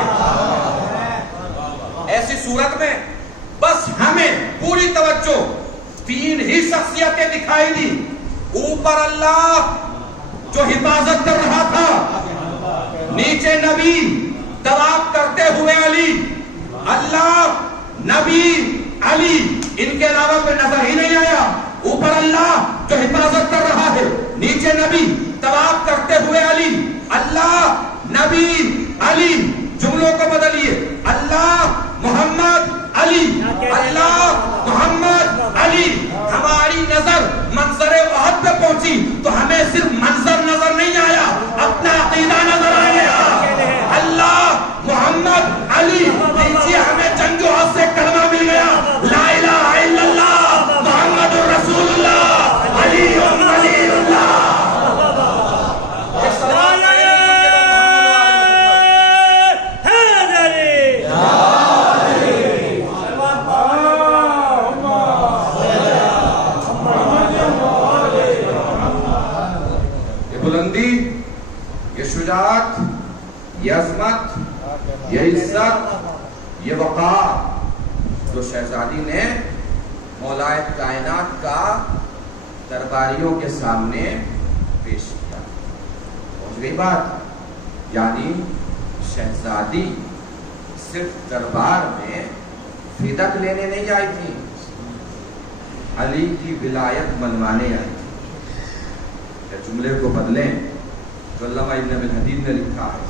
ایسی صورت میں بس ہمیں پوری توجہ، تین ہی شخصیتیں دکھائی دی۔ اوپر اللہ جو حفاظت کر رہا تھا، نیچے نبی طواف کرتے ہوئے علی، اللہ، نبی، علی، ان کے علاوہ کوئی نظر ہی نہیں آیا۔ اوپر اللہ جو حفاظت کر رہا ہے، نیچے نبی طواف کرتے ہوئے علی، اللہ، نبی، علی۔ جملوں کو بدلیے، اللہ، محمد، علی، اللہ، محمد، علی۔ ہماری نظر منظر احد پہ پہنچی تو ہمیں صرف منظر نظر نہیں آیا، اپنا عقیدہ نظر آ گیا۔ اللہ، محمد، علی، نیچے ہمیں جنگ احد سے کلمہ مل گیا، لا الہ الا اللہ محمد رسول اللہ علی ولی اللہ۔ یہ عظمت، یہ عزت، یہ وقار جو شہزادی نے مولائے کائنات کا درباریوں کے سامنے پیش کیا، پہنچ گئی بات۔ یعنی شہزادی صرف دربار میں فدق لینے نہیں آئی تھی، علی کی ولایت منوانے آئی تھی۔ جملے کو بدلیں تو علامہ ابن ابی الحدید نے لکھا ہے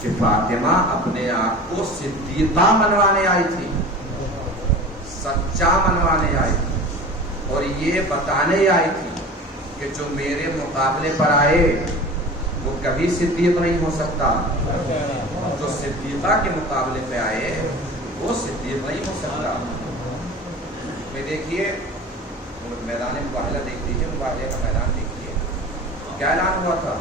کہ فاطمہ اپنے آپ کو صدیقہ منوانے آئی تھی، سچا منوانے آئی تھی، اور یہ بتانے آئی تھی کہ جو میرے مقابلے پر آئے وہ کبھی صدیق نہیں ہو سکتا، جو صدیقہ کے مقابلے پہ آئے وہ صدیق نہیں ہو سکتا. دیکھیے میدان مباہلہ دیکھ لیجیے, مباہلے کا میدان دیکھیے, کیا اعلان ہوا تھا؟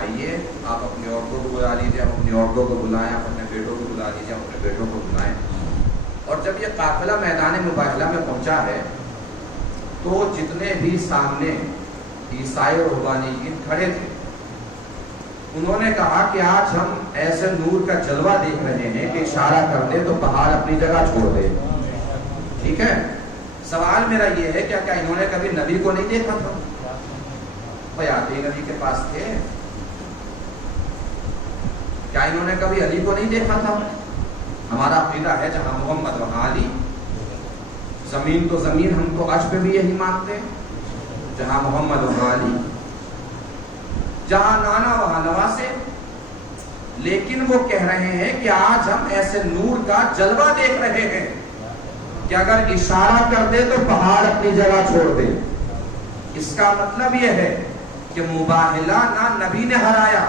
آئیے آپ اپنی عورتوں کو بلا لیجیے, ہم اپنی عورتوں کو بلائیں, آپ اپنے بیٹوں کو بلا لیجیے, ہم اپنے بیٹوں کو بلائیں. اور جب یہ قافلہ میدان مباہلہ میں پہنچا ہے تو جتنے بھی سامنے عیسائی اور رہبانیین کھڑے تھے, انہوں نے کہا کہ آج ہم ایسے نور کا جلوہ دیکھ رہے ہیں کہ اشارہ کر دے تو پہاڑ اپنی جگہ چھوڑ دے. ٹھیک ہے, سوال میرا یہ ہے کیا انہوں نے کبھی نبی کو نہیں دیکھا تھا؟ بھائی آتے ہی نبی کے پاس تھے. کیا انہوں نے کبھی علی کو نہیں دیکھا تھا؟ ہمارا عقیدہ ہے جہاں محمد وہاں علی, زمین تو زمین, ہم تو آج پہ بھی یہی مانتے ہیں, جہاں محمد وہاں علی, جہاں نانا وہاں نواسے. لیکن وہ کہہ رہے ہیں کہ آج ہم ایسے نور کا جلوہ دیکھ رہے ہیں کہ اگر اشارہ کر دے تو پہاڑ اپنی جگہ چھوڑ دے. اس کا مطلب یہ ہے کہ مباہلہ نہ نبی نے ہرایا,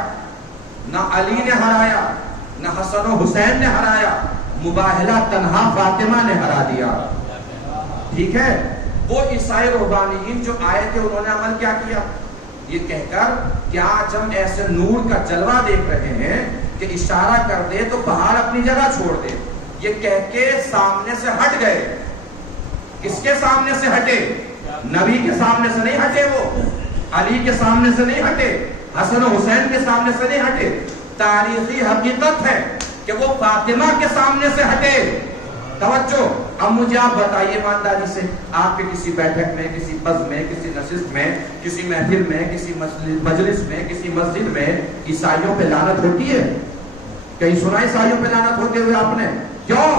نہ علی نے ہرایا, نہ حسن و حسین نے ہرایا, مباہلہ تنہا فاطمہ نے ہرا دیا. ٹھیک ہے, وہ عیسائی رہبانیین جو آئے تھے انہوں نے عمل کیا کیا؟ یہ کہہ کر کہ آج ہم ایسے نور کا جلوہ دیکھ رہے ہیں کہ اشارہ کر دے تو پہاڑ اپنی جگہ چھوڑ دے, یہ کہہ کے سامنے سے ہٹ گئے. کس کے سامنے سے ہٹے؟ نبی کے سامنے سے نہیں ہٹے, وہ علی کے سامنے سے نہیں ہٹے, حسن و حسین کے سامنے سے نہیں ہٹے. تاریخی حقیقت ہے کہ وہ فاطمہ کے سامنے سے ہٹے. توجہ, اب مجھے آپ بتائیے ایمانداری سے, آپ کے کسی بیٹھک میں, کسی بز میں, کسی نشست میں, کسی محفل میں, کسی مجلس میں, کسی مسجد میں عیسائیوں پہ لعنت ہوتی ہے؟ کہیں سنا عیسائیوں پہ لعنت ہوتے ہوئے آپ نے؟ کیوں؟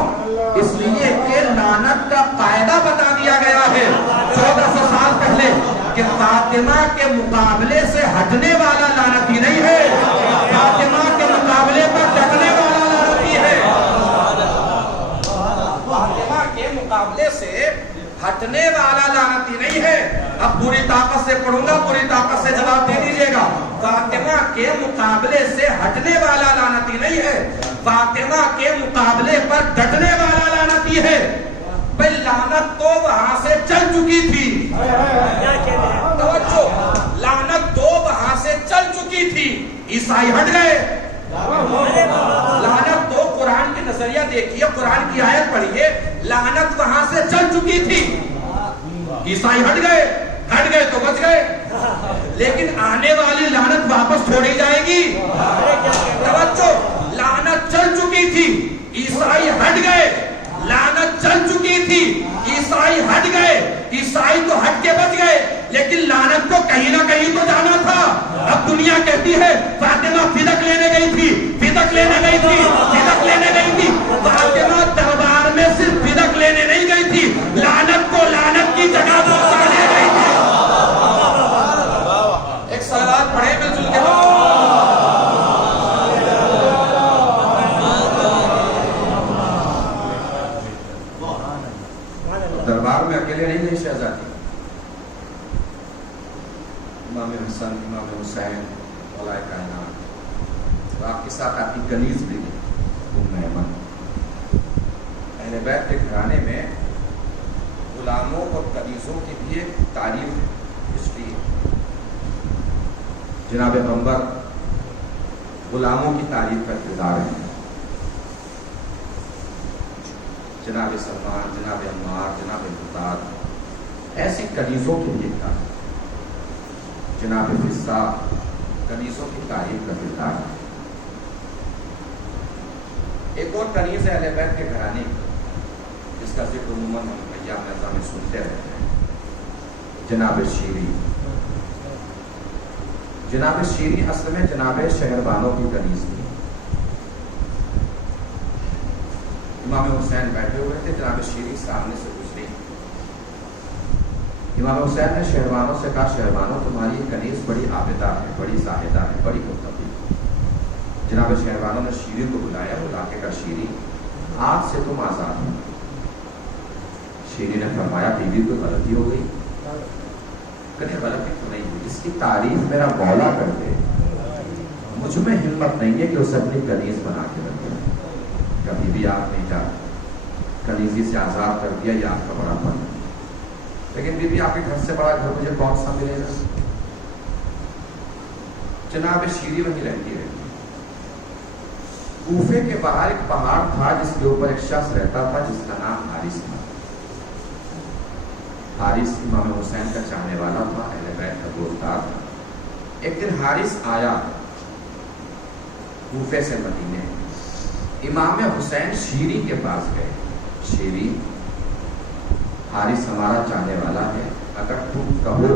اس لیے کہ لعنت کا قاعدہ بتا دیا گیا ہے 1400 سال پہلے کہ فاطمہ کے مقابلے سے ہٹنے والا لعنتی نہیں ہے, فاطمہ کے مقابلے پر ڈٹنے والا لعنتی ہے. فاطمہ کے مقابلے سے ہٹنے والا لعنتی نہیں ہے. اب پوری طاقت سے پڑھوں گا, پوری طاقت سے جواب دے دیجیے گا. فاطمہ کے مقابلے سے ہٹنے والا لعنتی نہیں ہے, فاطمہ کے مقابلے پر ڈٹنے والا لعنتی ہے. بھئی لعنت تو وہاں سے چل چکی تھی. توجہ, لعنت تو وہاں سے چل چکی تھی, عیسائی ہٹ گئے. لعنت تو قرآن کی نظریہ دیکھیے, قرآن کی آیت پڑھیے, لعنت وہاں سے چل چکی تھی, عیسائی ہٹ گئے تو بچ گئے. لیکن آنے والی لعنت واپس چھوڑی جائے گی. توجہ, لعنت چل چکی تھی, عیسائی ہٹ گئے. لعنت چل چکی تھی, عیسائی ہٹ گئے. عیسائی تو ہٹ کے بچ گئے, لیکن لعنت کو کہیں نہ کہیں تو جانا تھا. اب دنیا کہتی ہے فاطمہ فدق لینے گئی تھی, فدق لینے گئی تھی, فدق لینے گئی تھی. فاطمہ دربار میں صرف فدق لینے نہیں گئی تھی, لعنت کو لعنت کی جگہ پہنچانے گئی تھی. ایک سوال پڑھے مل جل کے دربار میں اکیلے نہیں گئی شہزادی. امام حسن, امام حسین, مولا کائنات, آپ کے ساتھ آپ کی کنیز بھی ام ایمن. اہل بیت کے گھرانے میں غلاموں اور کنیزوں کی بھی ایک تعریف ہسٹری ہے. جناب پیغمبر غلاموں کی تعریف کا کردار ہے. جناب سلمان, جناب عمار, جناب مقداد, ایسی کنیزوں کی بھی ایک تعریف. جناب فضہ, کنیزوں کی تعریف کا کردار ہے. ایک اور کنیز ہے اہل بیت کے گھرانے جس کا ذکر عموماً ایام نظام میں سنتے رہتے ہیں, جناب شیری. جناب شیری اصل میں جناب شہربانوں کی کنیز تھی. امام حسین بیٹھے ہوئے تھے, جناب شیری سامنے سے گزری. امام حسین نے شہربانوں سے کہا, شہربانوں تمہاری کنیز بڑی عابدہ ہے, بڑی زاہدہ ہے, بڑی متقی. جناب شہربانوں نے شیری کو بلایا, بلا کے کہا شیری آج سے تم آزاد ہو. شیری نے فرمایا بیوی کوئی غلطی ہو گئی؟ کہتے غلطی تو نہیں ہوئی, جس کی تعریف میرا مولا کرتے, مجھ میں ہمت نہیں ہے کہ اسے اپنی کنیز بنا کے رکھے. کبھی بھی آپ نے کہا کنیزی سے آزاد کر دیا، یہ آپ کا بڑا پن ہے، لیکن بی بی آپ کے گھر سے بڑا گھر مجھے کون سا ملے گا؟ جناب شیری وہیں رہتی رہی۔ کوفے کے باہر ایک پہاڑ تھا جس کے اوپر ایک شخص رہتا تھا جس کا نام حارث تھا۔ حارث امام حسین کا چاہنے والا تھا، اہل بیت کا دوستدار تھا۔ ایک دن حارث آیا کوفے سے مدینے، امام حسین شیری کے پاس گئے، شیری حارث ہمارا چاہنے والا ہے، اگر تم کہو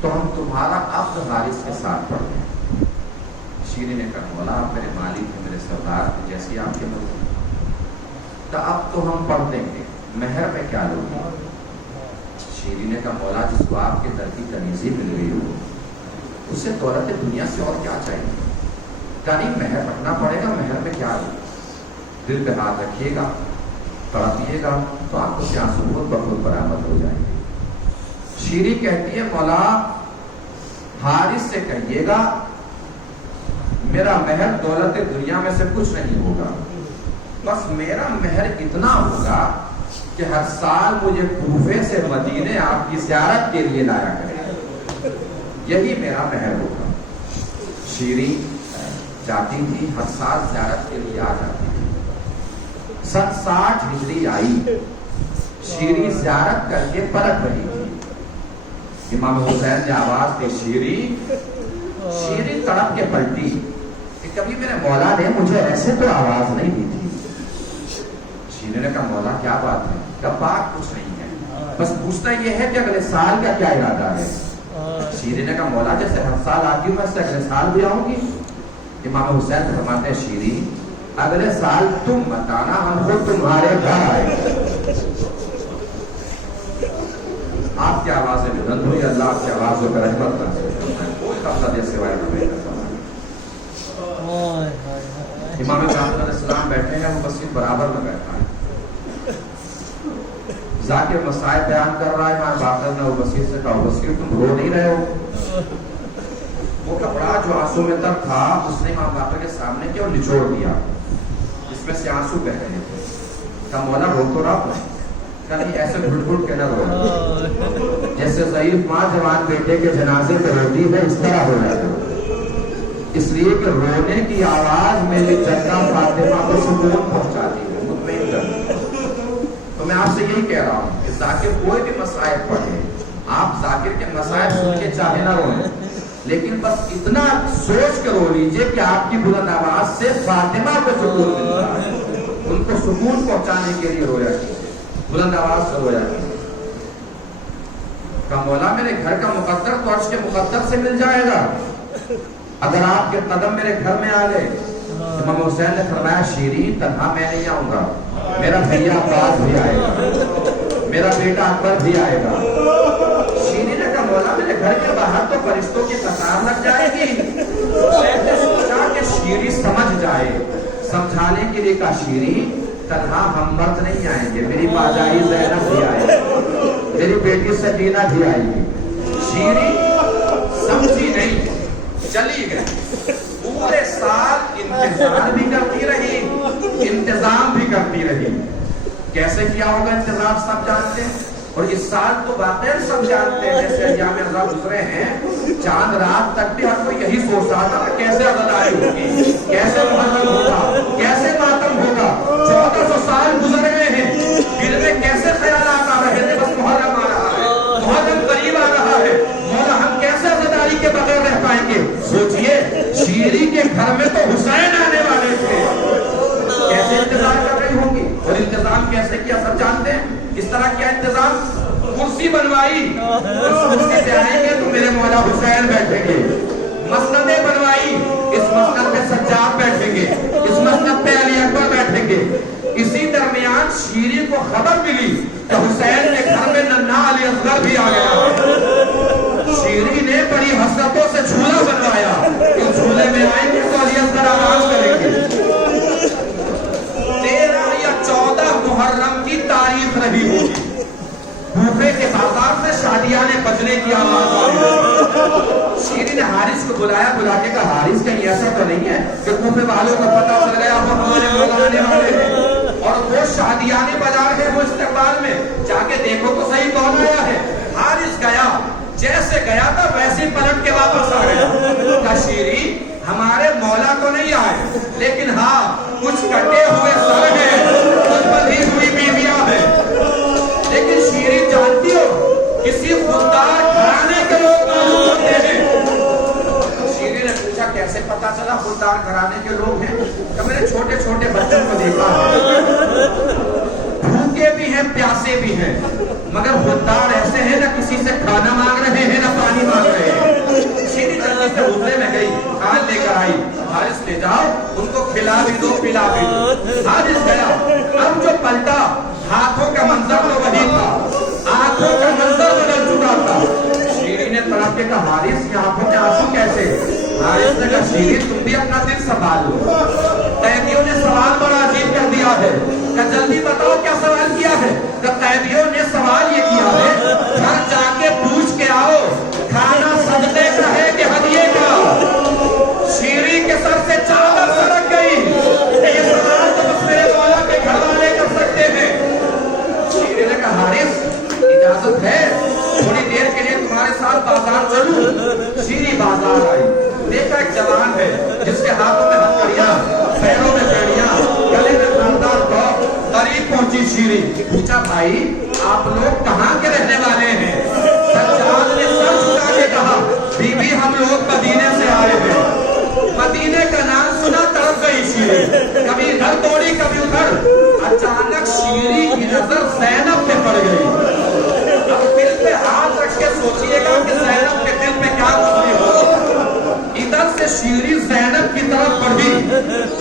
تو ہم تمہارا عقد حارث کے ساتھ پڑھ دیں۔ شیری نے کہا مولا آپ میرے مالک ہیں، میرے سردار ہیں، جیسی آپ کی مرضی، تو اب تو ہم پڑھ دیں گے، مہر میں کیا لو گے؟ شیری نے کہا مولا جس کو آپ کے در کی کنیزی مل گئی ہو اسے دولت دنیا سے اور کیا چاہیے؟ کہا نہیں مہر رکھنا پڑے گا، مہر میں کیا لو؟ دل پہ ہاتھ رکھیے گا، پڑھیے گا تو آپ کو کیا خود بخود برآمد ہو جائے گی۔ شیری کہتی ہے مولا حارث سے کہیے گا میرا مہر دولت دنیا میں سے کچھ نہیں ہوگا، بس میرا مہر اتنا ہوگا کہ ہر سال مجھے کوفے سے مدینے آپ کی زیارت کے لیے لایا کرے، یہی میرا مہر ہوگا۔ شیری جاتی تھی، ہر سال زیارت کے لیے آ جاتی تھی۔ 60 ہجری آئی، شیری زیارت کر کے پلٹ رہی تھی، امام حسین نے آواز دی شیری، شیری تڑپ کے پلٹی کہ کبھی میرے مولا نے مجھے ایسے تو آواز نہیں دی تھی۔ شیری نے کہا مولا کیا بات ہے؟ کہا بات کچھ نہیں ہے، بس پوچھنا یہ ہے کہ اگلے سال کا کیا ارادہ ہے؟ شیری نے کہا مولا جیسے ہر سال آتی ہوں میں سے اگلے سال بھی آؤں گی۔ امام حسین فرماتے ہیں شیری اگلے سال تم بتانا، ہم خود تمہارے گھر آئے گے۔ آپ کی آوازیں بلند ہوئی، اللہ آپ کی آوازوں پر رحمت کرے، کوئی قبضہ دے سوائے کرنے کا سوال۔ امام جعفر علیہ السلام بیٹھے ہیں، وہ مسجد برابر میں بیٹھا ہے، ذاکر مسائل بیان کر رہا ہے، امام باقر نے وہ مسجد سے کہا وسیع تم رو نہیں رہے ہو؟ وہ کپڑا جو آنسو میں تر تھا اس نے امام باقر کے سامنے کیا اور نچوڑ دیا، اس میں سے آنسو بہ رہے تھے۔ کہا مولا رو تو رہا ہوں، کہا نہیں ایسے گھٹ گھٹ کے نہ رو، جیسے ضعیف ماں جوان بیٹے کے جنازے پہ روتی ہے اس طرح ہو رہا ہے، اس لیے کہ رونے کی آواز میری جدہ فاطمہ کو سکون پہنچاتی ہے، مطمئن کرتی ہے۔ تو میں آپ سے یہی کہہ رہا ہوں کہ ذاکر کوئی بھی مسائل پڑھے، آپ ذاکر کے مسائل سن کے چاہے نہ روئیں، لیکن بس اتنا سوچ کے رو لیجئے کہ آپ کی بلند آواز سے فاطمہ کو سکون ملتا ہے، ان کو سکون پہنچانے کے لیے رویا کیجیے، بلند آواز سے رویا کیجیے۔ کہ مولا میرے گھر کا مقدر تو عرش کے مقدر سے مل جائے گا اگر آپ کے قدم میرے گھر میں آ گئے۔ امام حسین نے فرمایا شیری تنہا میں نہیں آؤں گا، میرا بھیا عباس بھی آئے گا، میرا بیٹا اکبر بھی آئے گا۔ شیری نے کہا مولا میرے گھر کے باہر تو فرشتوں کی قطار لگ جائے گی۔ حسین نے سوچا کہ شیری سمجھ جائے، سمجھانے کے لیے کہا شیری تنہا ہم مرد نہیں آئیں گے، میری باجائی زینب بھی آئے گی، میری بیٹی سکینہ بھی آئے گی۔ شیری سمجھی نہیں، چلی گئی، پورے سال انتظار بھی کرتی رہی، انتظام بھی کرتی رہی۔ کیسے کیا ہوگا انتظام سب جانتے ہیں، اور اس سال تو واقعی سب جانتے ہیں، جیسے ایام رضا گزرے ہیں، چاند رات تک بھی ہم کو یہی سوچ رہا تھا کیسے عزاداری ہوگی، کیسے محرم ہوگا، کیسے ماتم ہوگا۔ 1400 سال گزر گئے ہیں، دل میں کیسے خیالات آ رہے تھے، بس محرم آ رہا ہے، محرم قریب آ رہا ہے، مولا ہم کیسے عزاداری کے بغیر رہ پائیں گے۔ سوچئے شیری کے گھر میں تو حسین آنے والے تھے، کیسے انتظار کر رہی ہوں گی، اور انتظام کیسے کیا سب جانتے ہیں۔ اس طرح کیا انتظام، کرسی بنوائی، اس کرسی پہ آئیں گے تو میرے مولا حسین بیٹھیں گے، مسندیں بنوائی، اس مسند پہ سجاد بیٹھیں گے، اس مسند پہ علی اکبر بیٹھیں گے۔ اسی درمیان شیری کو خبر ملی کہ حسین کے گھر میں ننھا علی اصغر بھی آ گیا۔ شیری نے بڑی حسرتوں سے جھولا بنوایا کہ جھولے میں آئیں گے تو علی اصغر آواز کریں گے۔ 13 یا 14 محرم کی تاریخ رہی ہوگی، کوفے کے بازار سے شادیانے بجنے کی آواز آ رہی ہے۔ شیری نے حارث کو بلایا، جا کے کہا حارث کہیں ایسا تو نہیں ہے کہ کوفے والوں کو پتہ چل گیا وہ ہمارے مولا آنے والے ہیں اور وہ شادیانے بازار ہے وہ استقبال میں، جا کے دیکھو تو صحیح کون آیا ہے۔ حارث گیا، جیسے گیا تھا ویسے پلٹ کے واپس آ گیا۔ کہا شیری ہمارے مولا کو نہیں آئے، لیکن ہاں کچھ کٹے ہوئے سر ہیں، کچھ بندھی ہوئی بیویاں ہیں، لیکن شیری جانتی ہو کسی خوددار گھرانے کے لوگ معلوم ہوتے ہیں۔ شیری نے پوچھا کیسے پتا چلا خوددار گھرانے کے لوگ ہیں؟ کہ میں نے چھوٹے چھوٹے بچوں کو دیکھا ہے، بھوکے بھی ہیں پیاسے بھی ہیں، مگر خوددار ایسے ہیں نہ کسی سے کھانا مانگ رہے ہیں نہ پانی مانگ رہے ہیں۔ شیری جلدی سے حجرے میں گئی، کھال لے کر آئی، حارث لے جاؤ ان کو کھلا بھی دو پلا بھی دو۔ حارث گیا، اب جو پلٹا ہاتھوں کا منظر تو وہی تھا، آنکھوں کا منظر بدل چکا تھا۔ شیری نے تڑپ کے کہا حارث یہ آنکھوں کے آنسو کیسے؟ حارث نے کہا شیری تم بھی اپنا دل سنبھال لو، قیدیوں نے سوال بڑا عجیب کر دیا ہے۔ کہ جلدی بتاؤ کیا سوال کیا ہے؟ کہ قیدیوں نے سوال یہ کیا ہے گھر جا کے پوچھ کے آؤ کھانا صدقے کا ہے کہ ہدیے کا۔ شیری کے سر سے چادر سرک گئی، یہ سوال تو بس میرے مولا کے گھر والے کر سکتے ہیں۔ شیری نے کہا حارث اجازت ہے تھوڑی دیر کے لیے تمہارے ساتھ بازار چلوں؟ شیری بازار آئی، دیکھا ایک جوان ہے جس کے ہاتھوں میں ہتھکڑیاں، پیروں میں بیڑیاں، گلے میں خاندار ٹوپ۔ قریب پہنچی شیری، پوچھا بھائی آپ لوگ کہاں کے رہنے والے ہیں؟ سجاد نے سر جھکا کے کہا بی بی ہم لوگ مدینے سے آئے ہیں۔ مدینے کا نام سنا تڑپ گئی شیری، کبھی ادھر دوڑی کبھی ادھر۔ اچانک شیری کی نظر زینب پہ پڑ گئی۔ اب دل پہ ہاتھ رکھ کے سوچئے گا کہ زینب کے دل میں کیا گزری ہو۔ ادھر سے شیری زینب کی طرف بڑھی،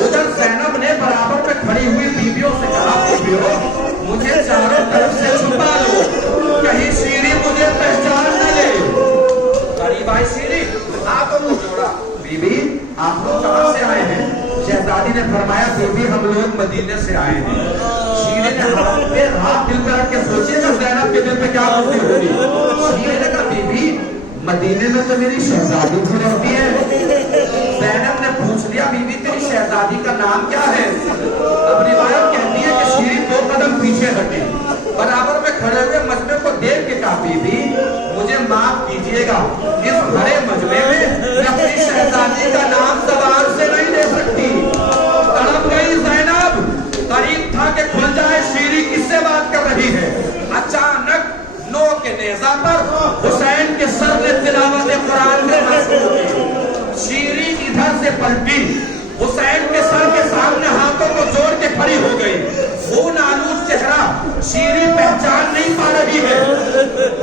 ادھر زینب نے برابر میں کھڑی ہوئی بیویوں سے کہا بیویوں مجھے چاروں طرف سے چھپا لو کہیں شیری مجھے پہچان نہ لے۔ قریب آئی شیری، ہاتھوں کو جوڑا، بی بی آپ لوگ کہاں سے آئے ہیں؟ شہزادی نے فرمایا بی بی ہم لوگ مدینے سے آئے ہیں۔ شیری نے ہاتھ دل پہ رکھ کے سوچیے گا زینب کے دل پہ کیا گزری ہوگی۔ شیری نے کہا بی بی مدینے میں تو میری شہزادی بھی رہتی ہے۔ زینب نے پوچھ لیا بی بی تیری شہزادی کا نام کیا ہے؟ اب روایت کہتی ہے کہ شیری 2 قدم پیچھے ہٹی، برابر میں کھڑے ہوئے مجمع کو دیکھ کے کہا بی بی مجھے معاف کیجئے گا اس بھرے مجمع میں میں اپنی شہزادی کا نام زبان سے نہیں لے سکتی۔ تڑپ گئی زینب، قریب تھا کہ کھل جائے شیری کس سے بات کر رہی ہے۔ اچانک نو کے نیزہ پر حسین کے سر نے تلاوت قرآن میں مشغول کی۔ شیری ادھر سے پلٹی، حسین کے سر کے سامنے ہاتھوں کو جوڑ کے کھڑی ہو گئی، خون آلود چہرہ، شیری پہچان نہیں پا رہی ہے۔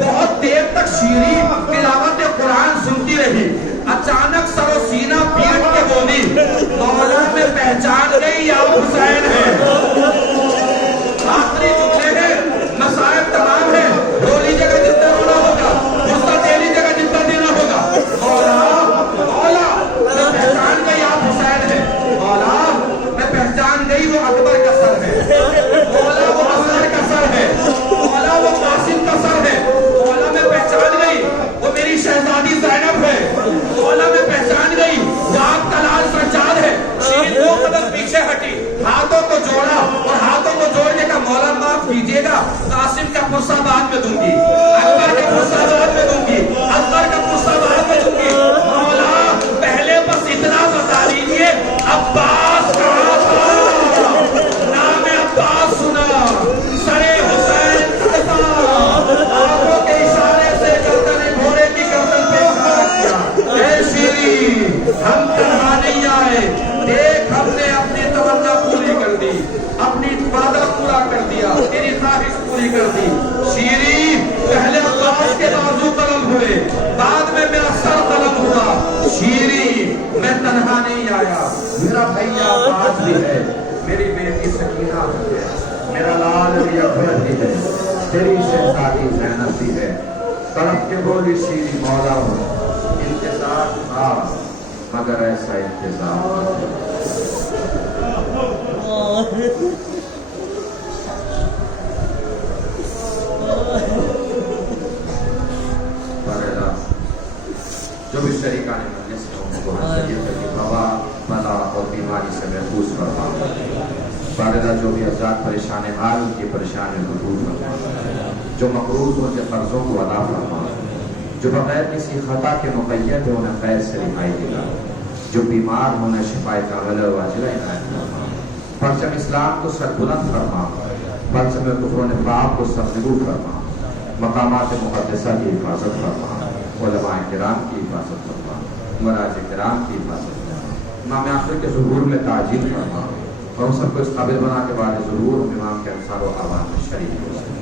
بہت دیر تک شیری تلاوت قرآن سنتی رہی، اچانک سر و سینہ پیٹ کے بولی مولا میں پہچان گئی آپ حسین ہیں۔ آخری جملے ہیں، مسائب تمام ہے، رو لیجیے گا جتنا رونا ہوگا، غصہ دے لیجیے گا جتنا دینا ہوگا۔ مولا میں پہچان گئی آپ حسین ہیں، مولا میں پہچان گئی وہ اکبر کا سر ہے، مولا وہ اصغر کا سر ہے، مولا وہ قاسم کا سر ہے، مولا میں پہچان گئی وہ میری شہزادی زینب ہے، مولا میں پہچان گئی وہ آپ کا لال سجاد ہے۔ شیری 2 قدم پیچھے ہٹی، ہاتھوں کو جوڑا اور ہاتھوں کو جوڑ کے کہا مولا معاف کیجیے گا قاسم کا پرسہ بعد میں دوں گی، اکبر کا پرسہ بعد میں دوں گی، اکبر کا پرسہ بعد میں دوں گی، مولا پہلے بس اتنا بتا دیجئے عباس کہاں تھا؟ نام عباس سنا، سرے حسین کھڑتا، آنکھوں کے اشارے سے گردن گھوڑے کی گردن پہ اشارہ کیا۔ اے شیری ہم تنہا نہیں آئے، دیکھ ہم نے اپنی تمنا پوری کر دی، اپنی وعدہ پورا کر دیا، تیری خواہش پوری کر دی۔ شیری پہلے عباس کے بازو قلم ہوئے، بعد میں میرا سر قلم ہوا۔ شیری میں تنہا نہیں آیا، میرا بھیا عباس بھی ہے، میری بیٹی سکینہ بھی ہے، میرا لال علی اکبر بھی ہے، تیری شہزادی زینب بھی ہے۔ تڑپ کے بولی شیری مولا انتظار تھا مگر ایسا انتظار جو بھی شریکان مجلس ہیں ان کو طبیعت کی وبا بلا اور بیماری سے محفوظ فرما والدہ جو بھی افراد پریشان حال ان کی پریشانی کو دور فرما جو مقروض ان کے قرضوں کو ادا فرما جو بغیر کسی خطا کے مقید ہے انہیں خیر سے رہائی دلا جو بیمار ہونے شفائے کا غلہ واجلہ عنایت فرما پرچم اسلام کو سربلند فرما پرچم کفر و نفاق کو سرنگو فرما مقامات مقدسہ کی حفاظت فرما علماء کرام کی حفاظت فرما مراج کرام کی حفاظت فرما امام آخر کے ظہور میں تعجیل فرما اور ہم سب کو اس قابل بنا کے بعد ضرور امام کے انصار و آواز میں شریک ہو سکے